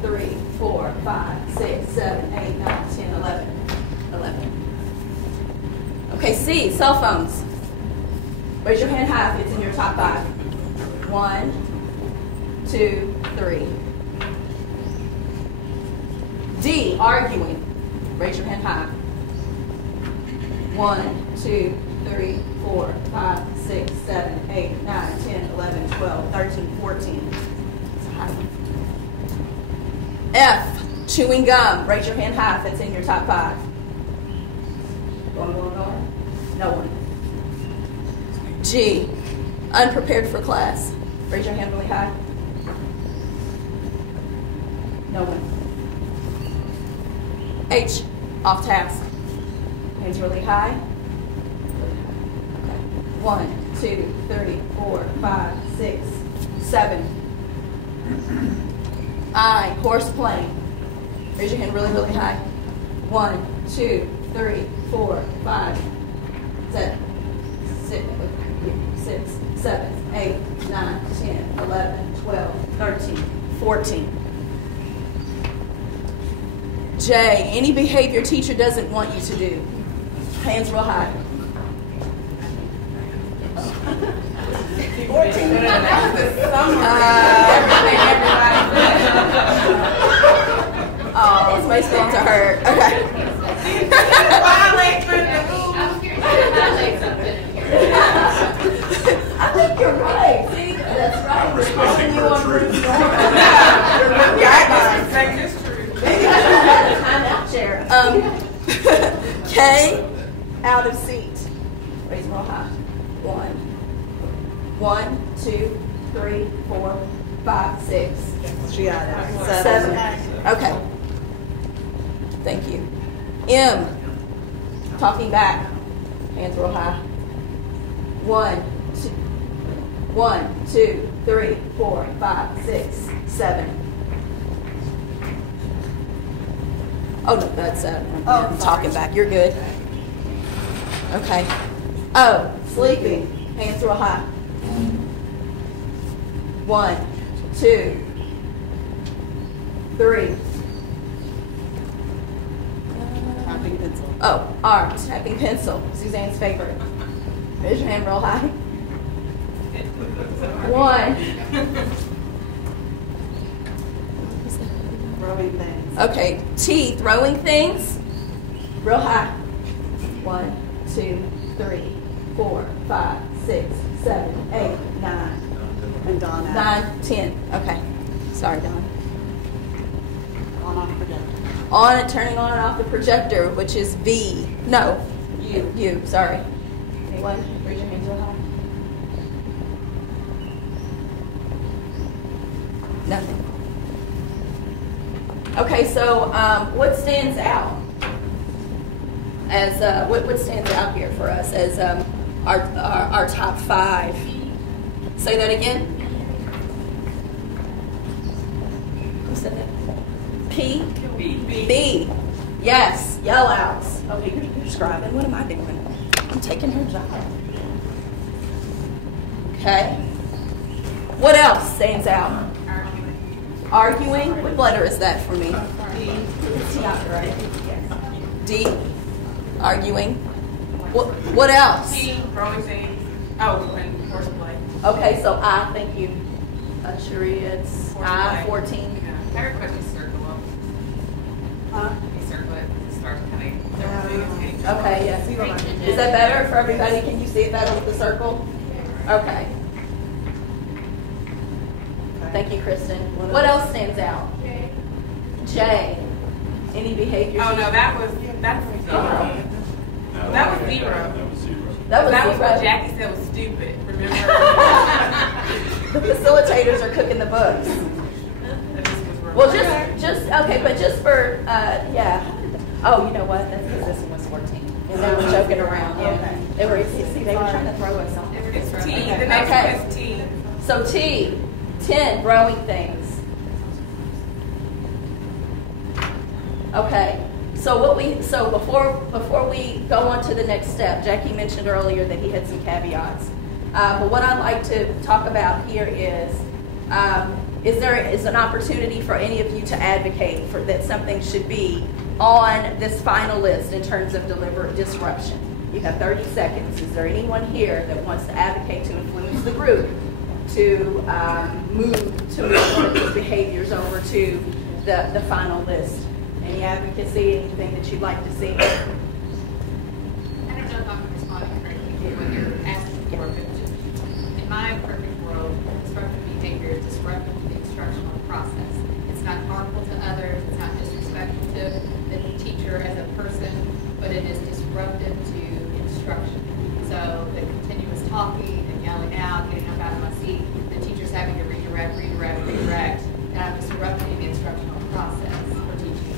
3, 4, 5, 6, 7, 8, 9, 10, 11. 11. Okay, C, cell phones. Raise your hand high if it's in your top 5. 1, 2, 3. D, arguing. Raise your hand high. 1, 2, 3, 4, 5, 6, 7, 8, 9, 10, 11, 12, 13, 14. It's a high one. F, chewing gum. Raise your hand high if it's in your top 5. Going. No one. G, unprepared for class. Raise your hand really high. No one. H, off task. Hands really high. Okay. 1, 2, 3, 4, 5, 6, 7. I, horse playing. Raise your hand really, really high. 1, 2, 3, 4, 5, 6, 7, 8, 9, 10, 11, 12, 13, 14. J, any behavior teacher doesn't want you to do. Hands real high. 14. Oh, somebody's feelings are hurt. Okay. I think you're right. See, that's right. We're calling you on Bruce Norman. Maybe I should have had a timeout chair. K, out of seat. Raise real high. 1, 2, 3, 4, 5, 6. She added 7. Okay. Thank you. M, talking back. Hands real high. 1, 2, 3, 4, 5, 6, 7. Oh, no, that's I'm talking back. You're good. Okay. Oh, sleeping. Hands real high. 1, 2, 3. Tapping pencil. Oh, R, tapping pencil. Suzanne's favorite. Raise your hand real high. 1. Throwing things. Okay, T, throwing things. Real high. 1, 2, 3, 4, 5, 6, 7, 8, 9, turning Dawn out. 9, 10, okay. Sorry, Dawn. On off projector. On and turning on and off the projector, which is B. No, you, sorry. Anyone? Raise your hands real high. Nothing. Okay, so what stands out as what stands out here for us as our top 5? Say that again. Who said that? P. B. Yes. Yell outs. Okay, you're describing. What am I doing? I'm taking her job. Okay. What else stands out? Arguing. What letter is that for me? D. T, right? D. Arguing. What else? T. Growing things. Oh, and horseplay. Okay, so I. Thank you. Sheree, it's I. 14. Yeah. Everybody just circle them. Huh? You circle it. It starts kind of. Okay. Yes. Is that better for everybody? Can you see it better with the circle? Okay. Thank you, Kristen. What else stands out? J. Any behaviors? Oh no, that's zero. No, That was zero. That was zero. That was what Jackie said was stupid. Remember? The facilitators are cooking the books. Well, just okay, but just for yeah. Oh, you know what? That's because this one was 14, and they were joking around. Yeah, okay. They were trying to throw us off. It's T. The next one is T. So T, 10, growing things. Okay. So before we go on to the next step, Jackie mentioned earlier that he had some caveats. But what I'd like to talk about here is there is an opportunity for any of you to advocate for that something should be on this final list in terms of deliberate disruption. You have 30 seconds. Is there anyone here that wants to advocate to influence the group to move one of these behaviors over to the final list? Any advocacy, anything that you'd like to see? I don't know if I'm responding correctly when you're asking for it, but just in my perfect world, disruptive behavior is disruptive to the instructional process. It's not harmful to others, it's not disrespectful to the teacher as a person, but it is disruptive to instruction. So the continuous talking and yelling out, getting up out of my seat, the teacher's having to redirect, and I'm disrupting the instructional process for teaching.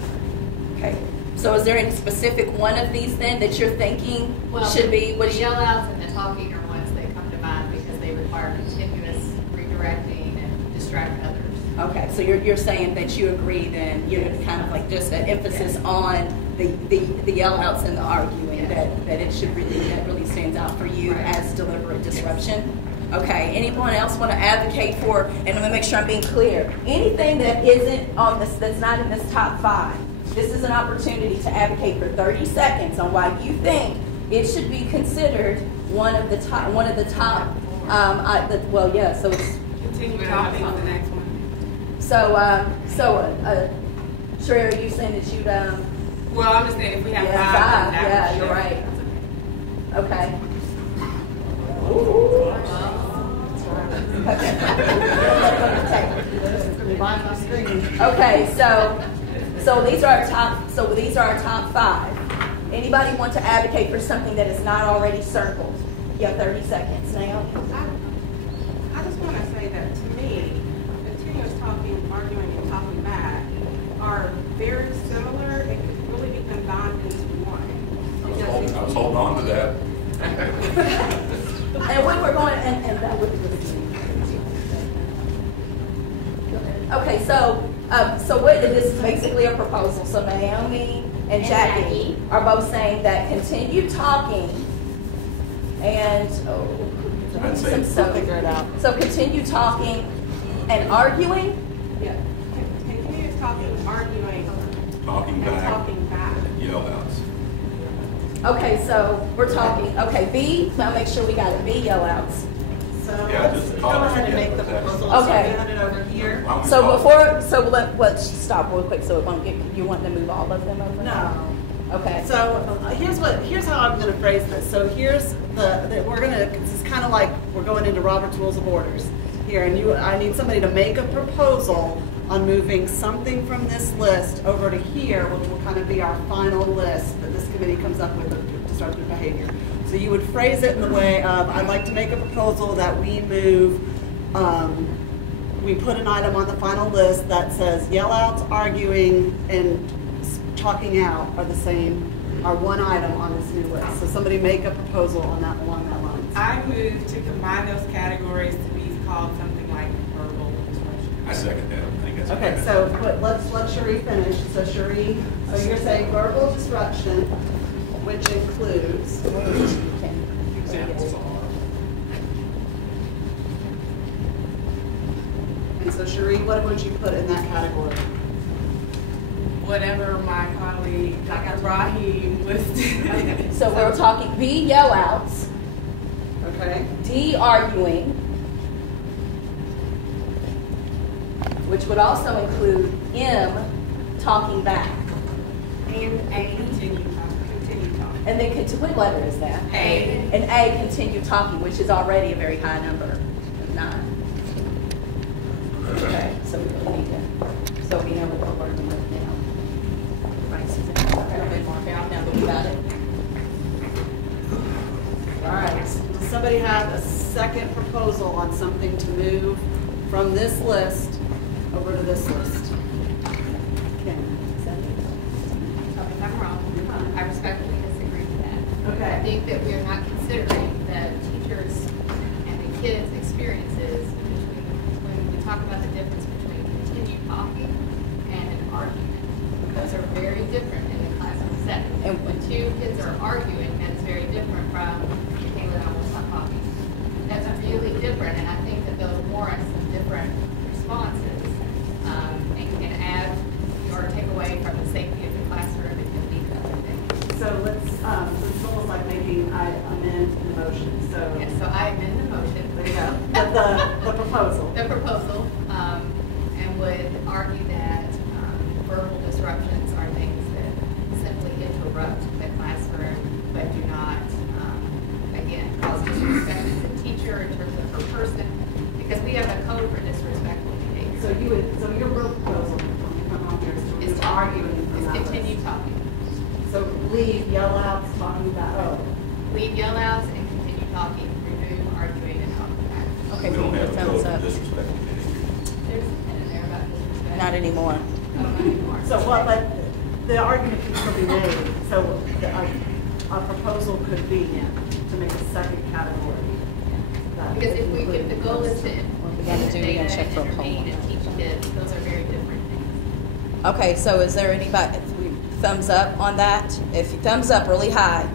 Okay. So is there any specific one of these then that you're thinking should be? The yell outs and the talking are ones that come to mind because they require continuous redirecting and distract others. Okay, so you're saying that you agree then, you're kind of like just an emphasis on the yell outs and the arguing, that it should that really stands out for you as deliberate disruption. Okay, anyone else want to advocate for, and let me make sure I'm being clear, anything that isn't on this, that's not in this top 5, this is an opportunity to advocate for 30 seconds on why you think it should be considered one of the top, so it's Continue talking on the next one. Sheree, are you saying that you'd, Well, I'm just saying if we have 5. Yeah, you're right. Okay. Okay, so these are our top 5. Anybody want to advocate for something that is not already circled? You have 30 seconds now. I just want to say that to me, continuous talking, arguing, and talking back are very similar and could really be combined into one. I was holding on to that. And we were going, and that would be okay, so what, this is basically a proposal. So Naomi and Jackie are both saying that continue talking and Figure it out. So continue talking and arguing. Yeah, continuous talking, arguing, Talking and back. talking back. Yell outs. Okay, so we're talking. Okay, B. Now make sure we got it. B yell outs. So Yeah, just let's call go it ahead and make the together. proposal. Okay. So we have it over here. Why don't we So call it? let's stop real quick so it won't get. You want to move all of them over? No. Okay. So here's how I'm going to phrase this. So here's we're going to, it's kind of like we're going into Robert's Rules of Orders. here, and I need somebody to make a proposal on moving something from this list over to here, which will kind of be our final list that this committee comes up with of disruptive behavior. So you would phrase it in the way of, I'd like to make a proposal that we move, we put an item on the final list that says yell outs, arguing, and talking out are the same, are one item on this new list. So somebody make a proposal on that, along that line. I move to combine those categories to be called something like verbal disruption. I second that. I think that's Okay, okay. so but let's Cherie finish. So Cherie, so you're saying verbal disruption, which includes Examples are. And so Cherie, what would you put in that category? Whatever my colleague, Dr. Ibrahim listed. So we're talking B, yell outs, Okay. D, arguing, which would also include M, talking back. And A, continue talking. And then, what letter is that? A. And A, continue talking, which is already a very high number of 9. Okay, so we really need to, so we know what we're working with now. Right, Suzanne, a little bit more now that we got it. All right. Does somebody have a second proposal on something to move from this list over to this list? Kim? If I'm wrong, I respectfully disagree with that. Okay. I think that we are not considering the teachers and the kids' experiences when we talk about the difference between continued talking and an argument. Those are very different in the classroom setting. And when two kids are arguing, that is very different from Kayla and I will stop talking. That's really different, and I think that those warrant some different responses and can add or take away from the safety of the classroom and can lead to other things. So it's almost like making, I amend the motion, so. And so I amend the motion. There you go. The proposal. The proposal, and would argue that verbal disruptions are things that simply interrupt the classroom, but do not, again, cause disrespect to the teacher in terms of her person, because we have a code for disrespectful behavior. So your real proposal, when you come home here, is to argue Is from that continue list. talking. So leave, yell outs, talking about, Leave yell outs and continue talking, remove arguing and talking back. Okay, We we don't need have a a thumbs code up. of disrespectful behavior. There's a pen in there about disrespect. Not anymore. Oh, not anymore. so what, but the argument can still be made. So a proposal could be to make a second category. that Because if include the goal is to we gotta do, we gotta check for a poll. intervene and teach kids, those are very different things. Okay, so is there anybody, thumbs up on that? If thumbs up really high,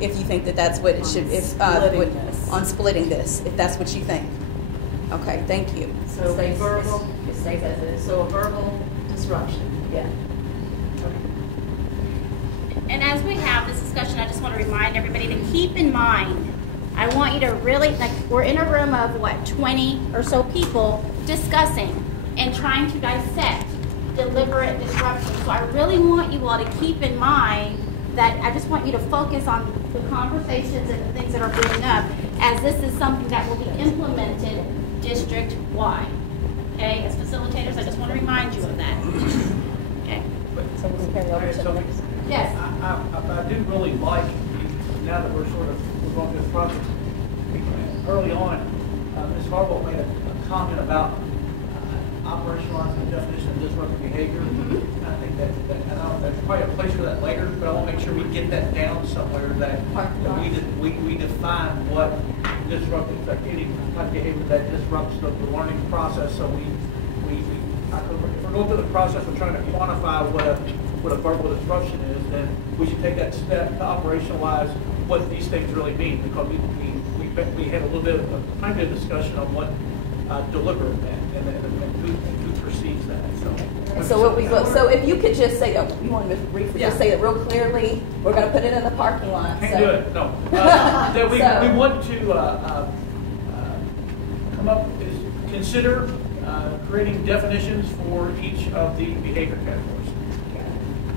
if you think that that's what it should, if, splitting this. on splitting this, if that's what you think. Okay, thank you. So verbal, It stays as it is. so a verbal disruption. Yeah. And as we have this discussion, I just want to remind everybody to keep in mind, I want you to really, like, we're in a room of, 20 or so people discussing and trying to dissect deliberate disruption. So I really want you all to keep in mind that I just want you to focus on the conversations and the things that are bringing up, as this is something that will be implemented district-wide. Okay, as facilitators, I just want to remind you of that. Okay. So we can carry over to the next. Yes. I do really like, now that we're going through this process, early on, Ms. Harbaugh made a comment about operationalizing the definition of disruptive behavior. And I think that and I don't, there's probably a place for that later, but I want to make sure we get that down somewhere, that we define what disruptive, any type of behavior that disrupts the learning process. So if we're going through the process of trying to quantify what a verbal disruption is, then we should take that step to operationalize what these things really mean, because we had a little bit of a kind of discussion on what deliberate meant and who perceives that. So if you could just say, you want to briefly just say it real clearly, we're going to put it in the parking lot. Can't do it, no. That we want to come up, consider creating definitions for each of the behavior categories.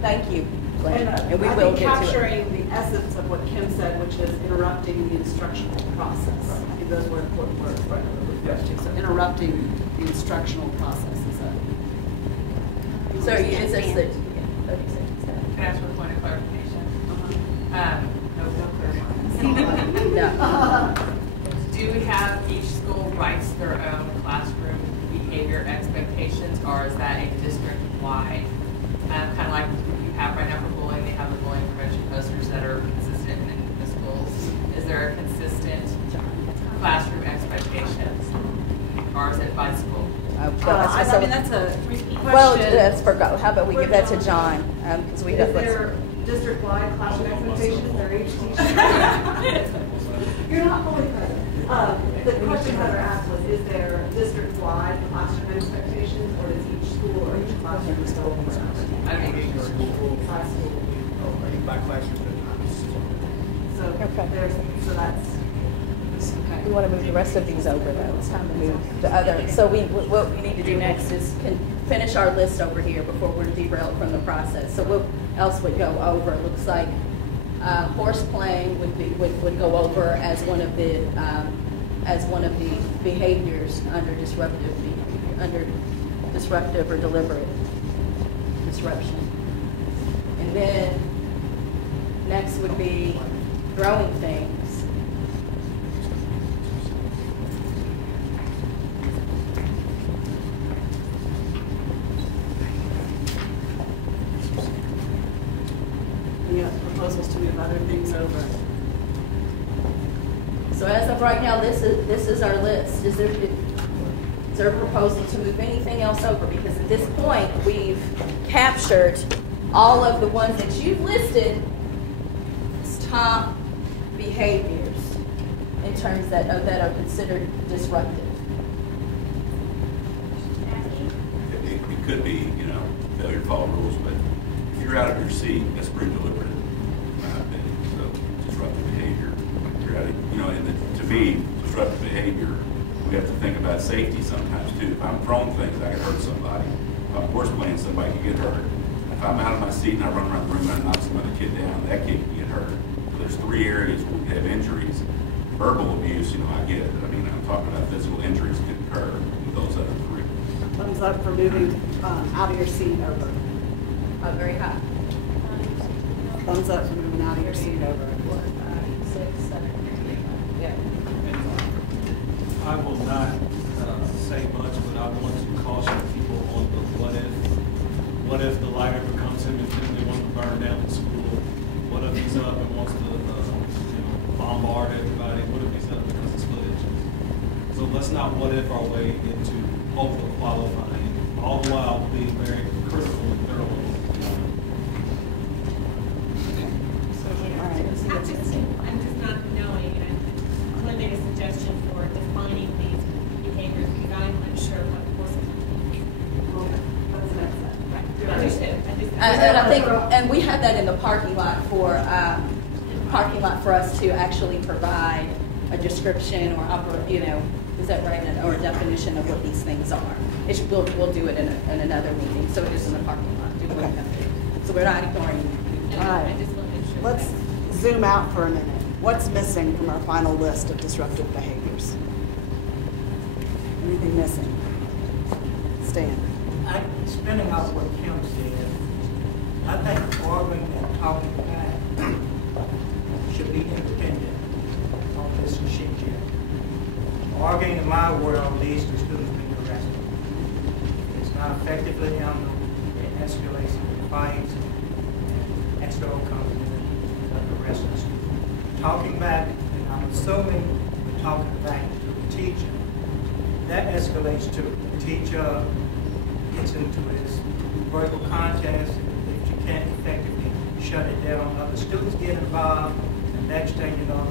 Thank you, Glenn. And we I will think get to it. capturing the essence of what Kim said, which is interrupting the instructional process. I think those were important words, right? Yes. So interrupting instructional processes up. So is this the? Can I ask for a point of clarification? No clarifying. No. Do we have each school writes their own classroom behavior expectations, or is that a district-wide? Kind of like you have right now for bullying, they have the bullying prevention posters that are consistent in the schools. Is there a consistent classroom expectations, or is it by school? I mean, that's a question. Well, that's for go. How about we give that to John? Because we Is don't. there district-wide classroom expectations for each teacher? You're not fully present. The question Heather asked was, is there district-wide classroom expectations, or does each school or each classroom still I think by school? By classroom. So Okay. so that's, okay. We want to move the rest of these over, though. It's time to move the other. So what we need to do next is finish our list over here before we're derailed from the process. So what else would go over? It looks like horse playing would go over as one of the behaviors under disruptive or deliberate disruption. And then next would be throwing things. We got proposals to move other things over. So as of right now, this is our list. Is there a proposal to move anything else over? Because at this point, we've captured all of the ones that you've listed as top behaviors in terms that are considered disruptive. It could be, failure to follow rules, but if you're out of your seat, that's pretty deliberate, in my opinion. So disruptive behavior, you're out of, and to me, disruptive behavior, we have to think about safety sometimes too. If I'm throwing things, I could hurt somebody. If I'm horse playing, somebody could get hurt. If I'm out of my seat and I run around the room and I knock some other kid down, that kid can get hurt. So there's 3 areas where we have injuries. Verbal abuse, I get it. I mean, I'm talking about physical injuries could occur with those other 3. Thumbs up for moving out of your seat over. Very high. Thumbs up for moving out of your seat over. 4, 5, 6, 7, 8. Yeah. I will not say much, but I want to caution people on the what if the lighter becomes him and they want to burn down the school? What if he's up and wants to bombard everybody? What if he's up because it's footage? So let's not what if our way into overqualifying, all the while being very critical and thorough. I'm just not knowing, and I made a suggestion for defining these behaviors because I'm unsure what was. And I think, and we have that in the parking lot for us to actually provide a description or is that right? Or a definition of what these things are. We'll do it in another meeting, so it is in the parking lot. Okay. So we're not ignoring. All right. Let's zoom out for a minute. What's missing from our final list of disruptive behaviors? Anything missing? Stan. Spinning off what Kim said, I think arguing and talking back should be independent on this shit here. Arguing in my world leads to students being arrested. It's not effectively handled, it escalates into fights, and external comes in and arrests the student. Talking back, and I'm assuming we're talking back to the teacher, that escalates to the teacher gets into his verbal contest. If you can't effectively shut it down, other students get involved, and next thing you know,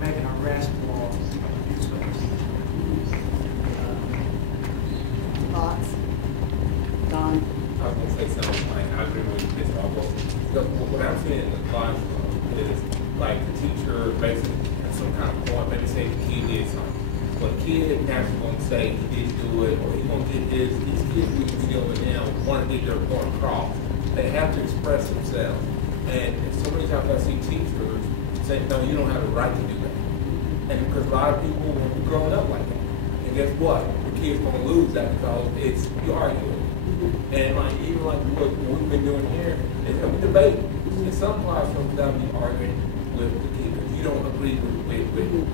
make an arrest or abuse of the teacher. Thoughts? Don? I was going to say something like, I agree with Ms. Albo. Because what I'm seeing in the classroom is like the teacher basically at some kind of point, maybe say the kid did something. But the kid naturally going to say he didn't do it, or he's going to get his, these kids we deal with now want to get their point across. They have to express themselves. And so many times I see teachers say, no, you don't have the right to do that. And because a lot of people have been growing up like that. And guess what? The kid's gonna lose that because it's you arguing. And like even like what we've been doing here is that we debate. In some classrooms that'll be arguing with the kid because you don't agree with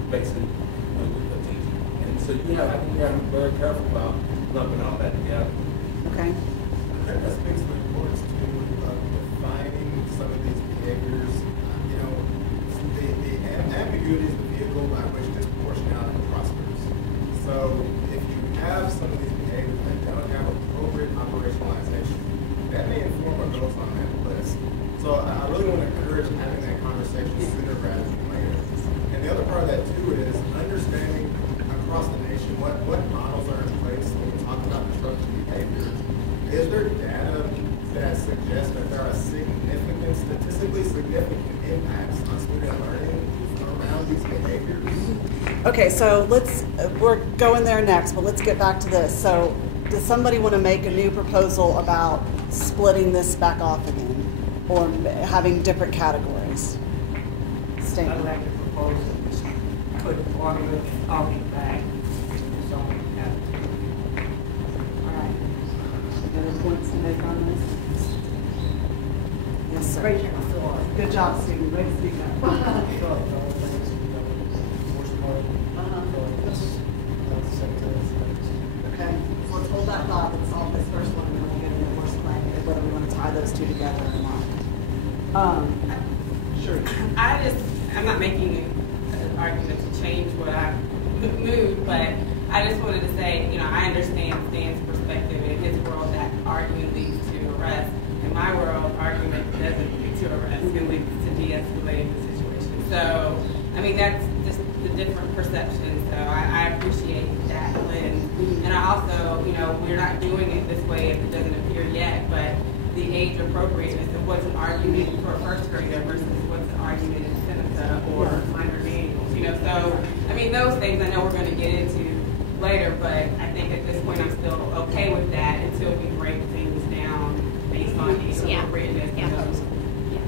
basically with the teacher. And so you have, I think you have to be very careful about lumping all that together. Okay. I think that speaks to the importance too of defining some of these behaviors. You know, the ambiguity is the vehicle by which disproportionality prospers. So if you have some of these behaviors that don't have appropriate operationalization, that may inform what goes on that list. So I really want to encourage having that conversation sooner rather than later. And the other part of that too is understanding across the nation what models are in place when we talk about disruptive behavior. Is there data that suggests that there are significant, statistically significant impacts on student learning around these behaviors? Okay, so we're going there next, but let's get back to this. So does somebody want to make a new proposal about splitting this back off again or having different categories? I'd like to propose that we put arguing and talking back in its own category. All right. Any points to make on this? Yes, sir. Raise your hand. Good job, Stephen. Way to speak up. Okay, so let's hold that thought and solve this first one, and then we'll get into horse play, whether we want to tie those two together or not. Sure. I'm not making an argument to change what I moved, but I just wanted to say, you know, I understand Stan's perspective. In his world, that argument leads to arrest. In my world, argument doesn't lead to arrest. It leads to de-escalating the situation. So, I mean, that's just the different perception. So I appreciate that lens. And I also, you know, we're not doing it this way if it doesn't appear yet, but the age appropriateness of what's an argument for a first grader versus what's an argument in Seneca or minor Daniels, you know. So, I mean, those things I know we're going to get into later, but I think at this point I'm still okay with that until we break things down based on age appropriateness.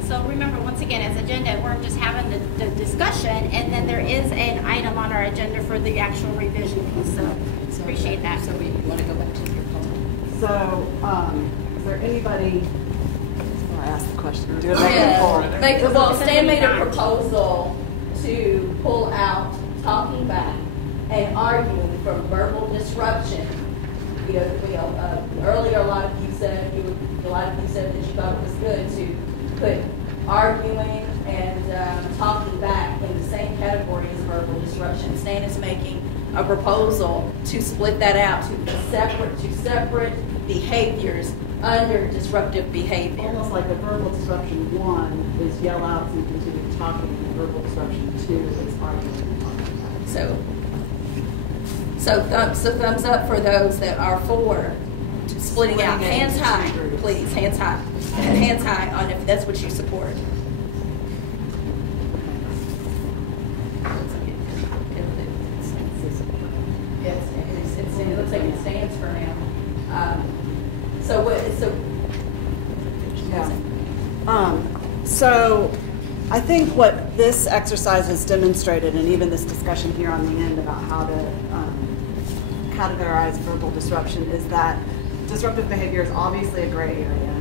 So remember, once again, as agenda, we're just having the discussion, and then there is an item on our agenda for the actual revision piece. So appreciate that. So we want to go back to your poll. So, is there anybody? I asked the question. Do it back and forth. Stan made a proposal to pull out talking back and arguing from verbal disruption. Earlier a lot of you said that you thought it was good to put arguing and talking back in the same category as verbal disruption. Stan is making a proposal to split that out to separate behaviors under disruptive behavior. Almost like a verbal disruption 1 is yell outs and continue talking, and verbal disruption 2 is arguing and talking back. So thumbs up for those that are for splitting out. Hands high, please. Hands high. Hands high on if that's what you support. It looks like it stands for now. So I think what this exercise has demonstrated, and even this discussion here on the end about how to categorize verbal disruption, is that disruptive behavior is obviously a gray area.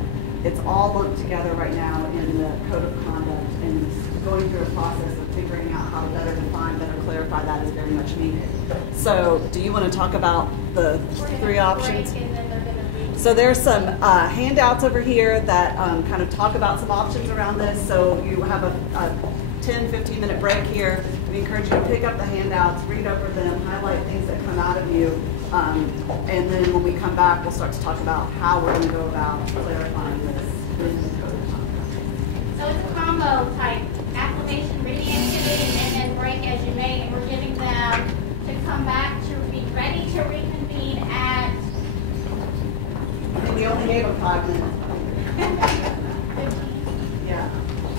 It's all lumped together right now in the code of conduct, and going through a process of figuring out how to better define, better clarify that is very much needed. So do you want to talk about the 3 options? So there's some handouts over here that kind of talk about some options around this. So you have a 10, 15-minute break here. We encourage you to pick up the handouts, read over them, highlight things that come out of you. And then when we come back, we'll start to talk about how we're going to go about clarifying this in the code of conduct. So it's a combo type acclimation, reading activity, and then break as you may. And we're giving them to come back to be ready to reconvene at. And we only gave them 5 minutes. Yeah.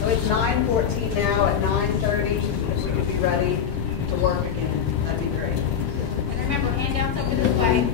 So it's 9:14 now. At 9:30, if we could be ready to work again, that'd be great. And remember, handouts over this way.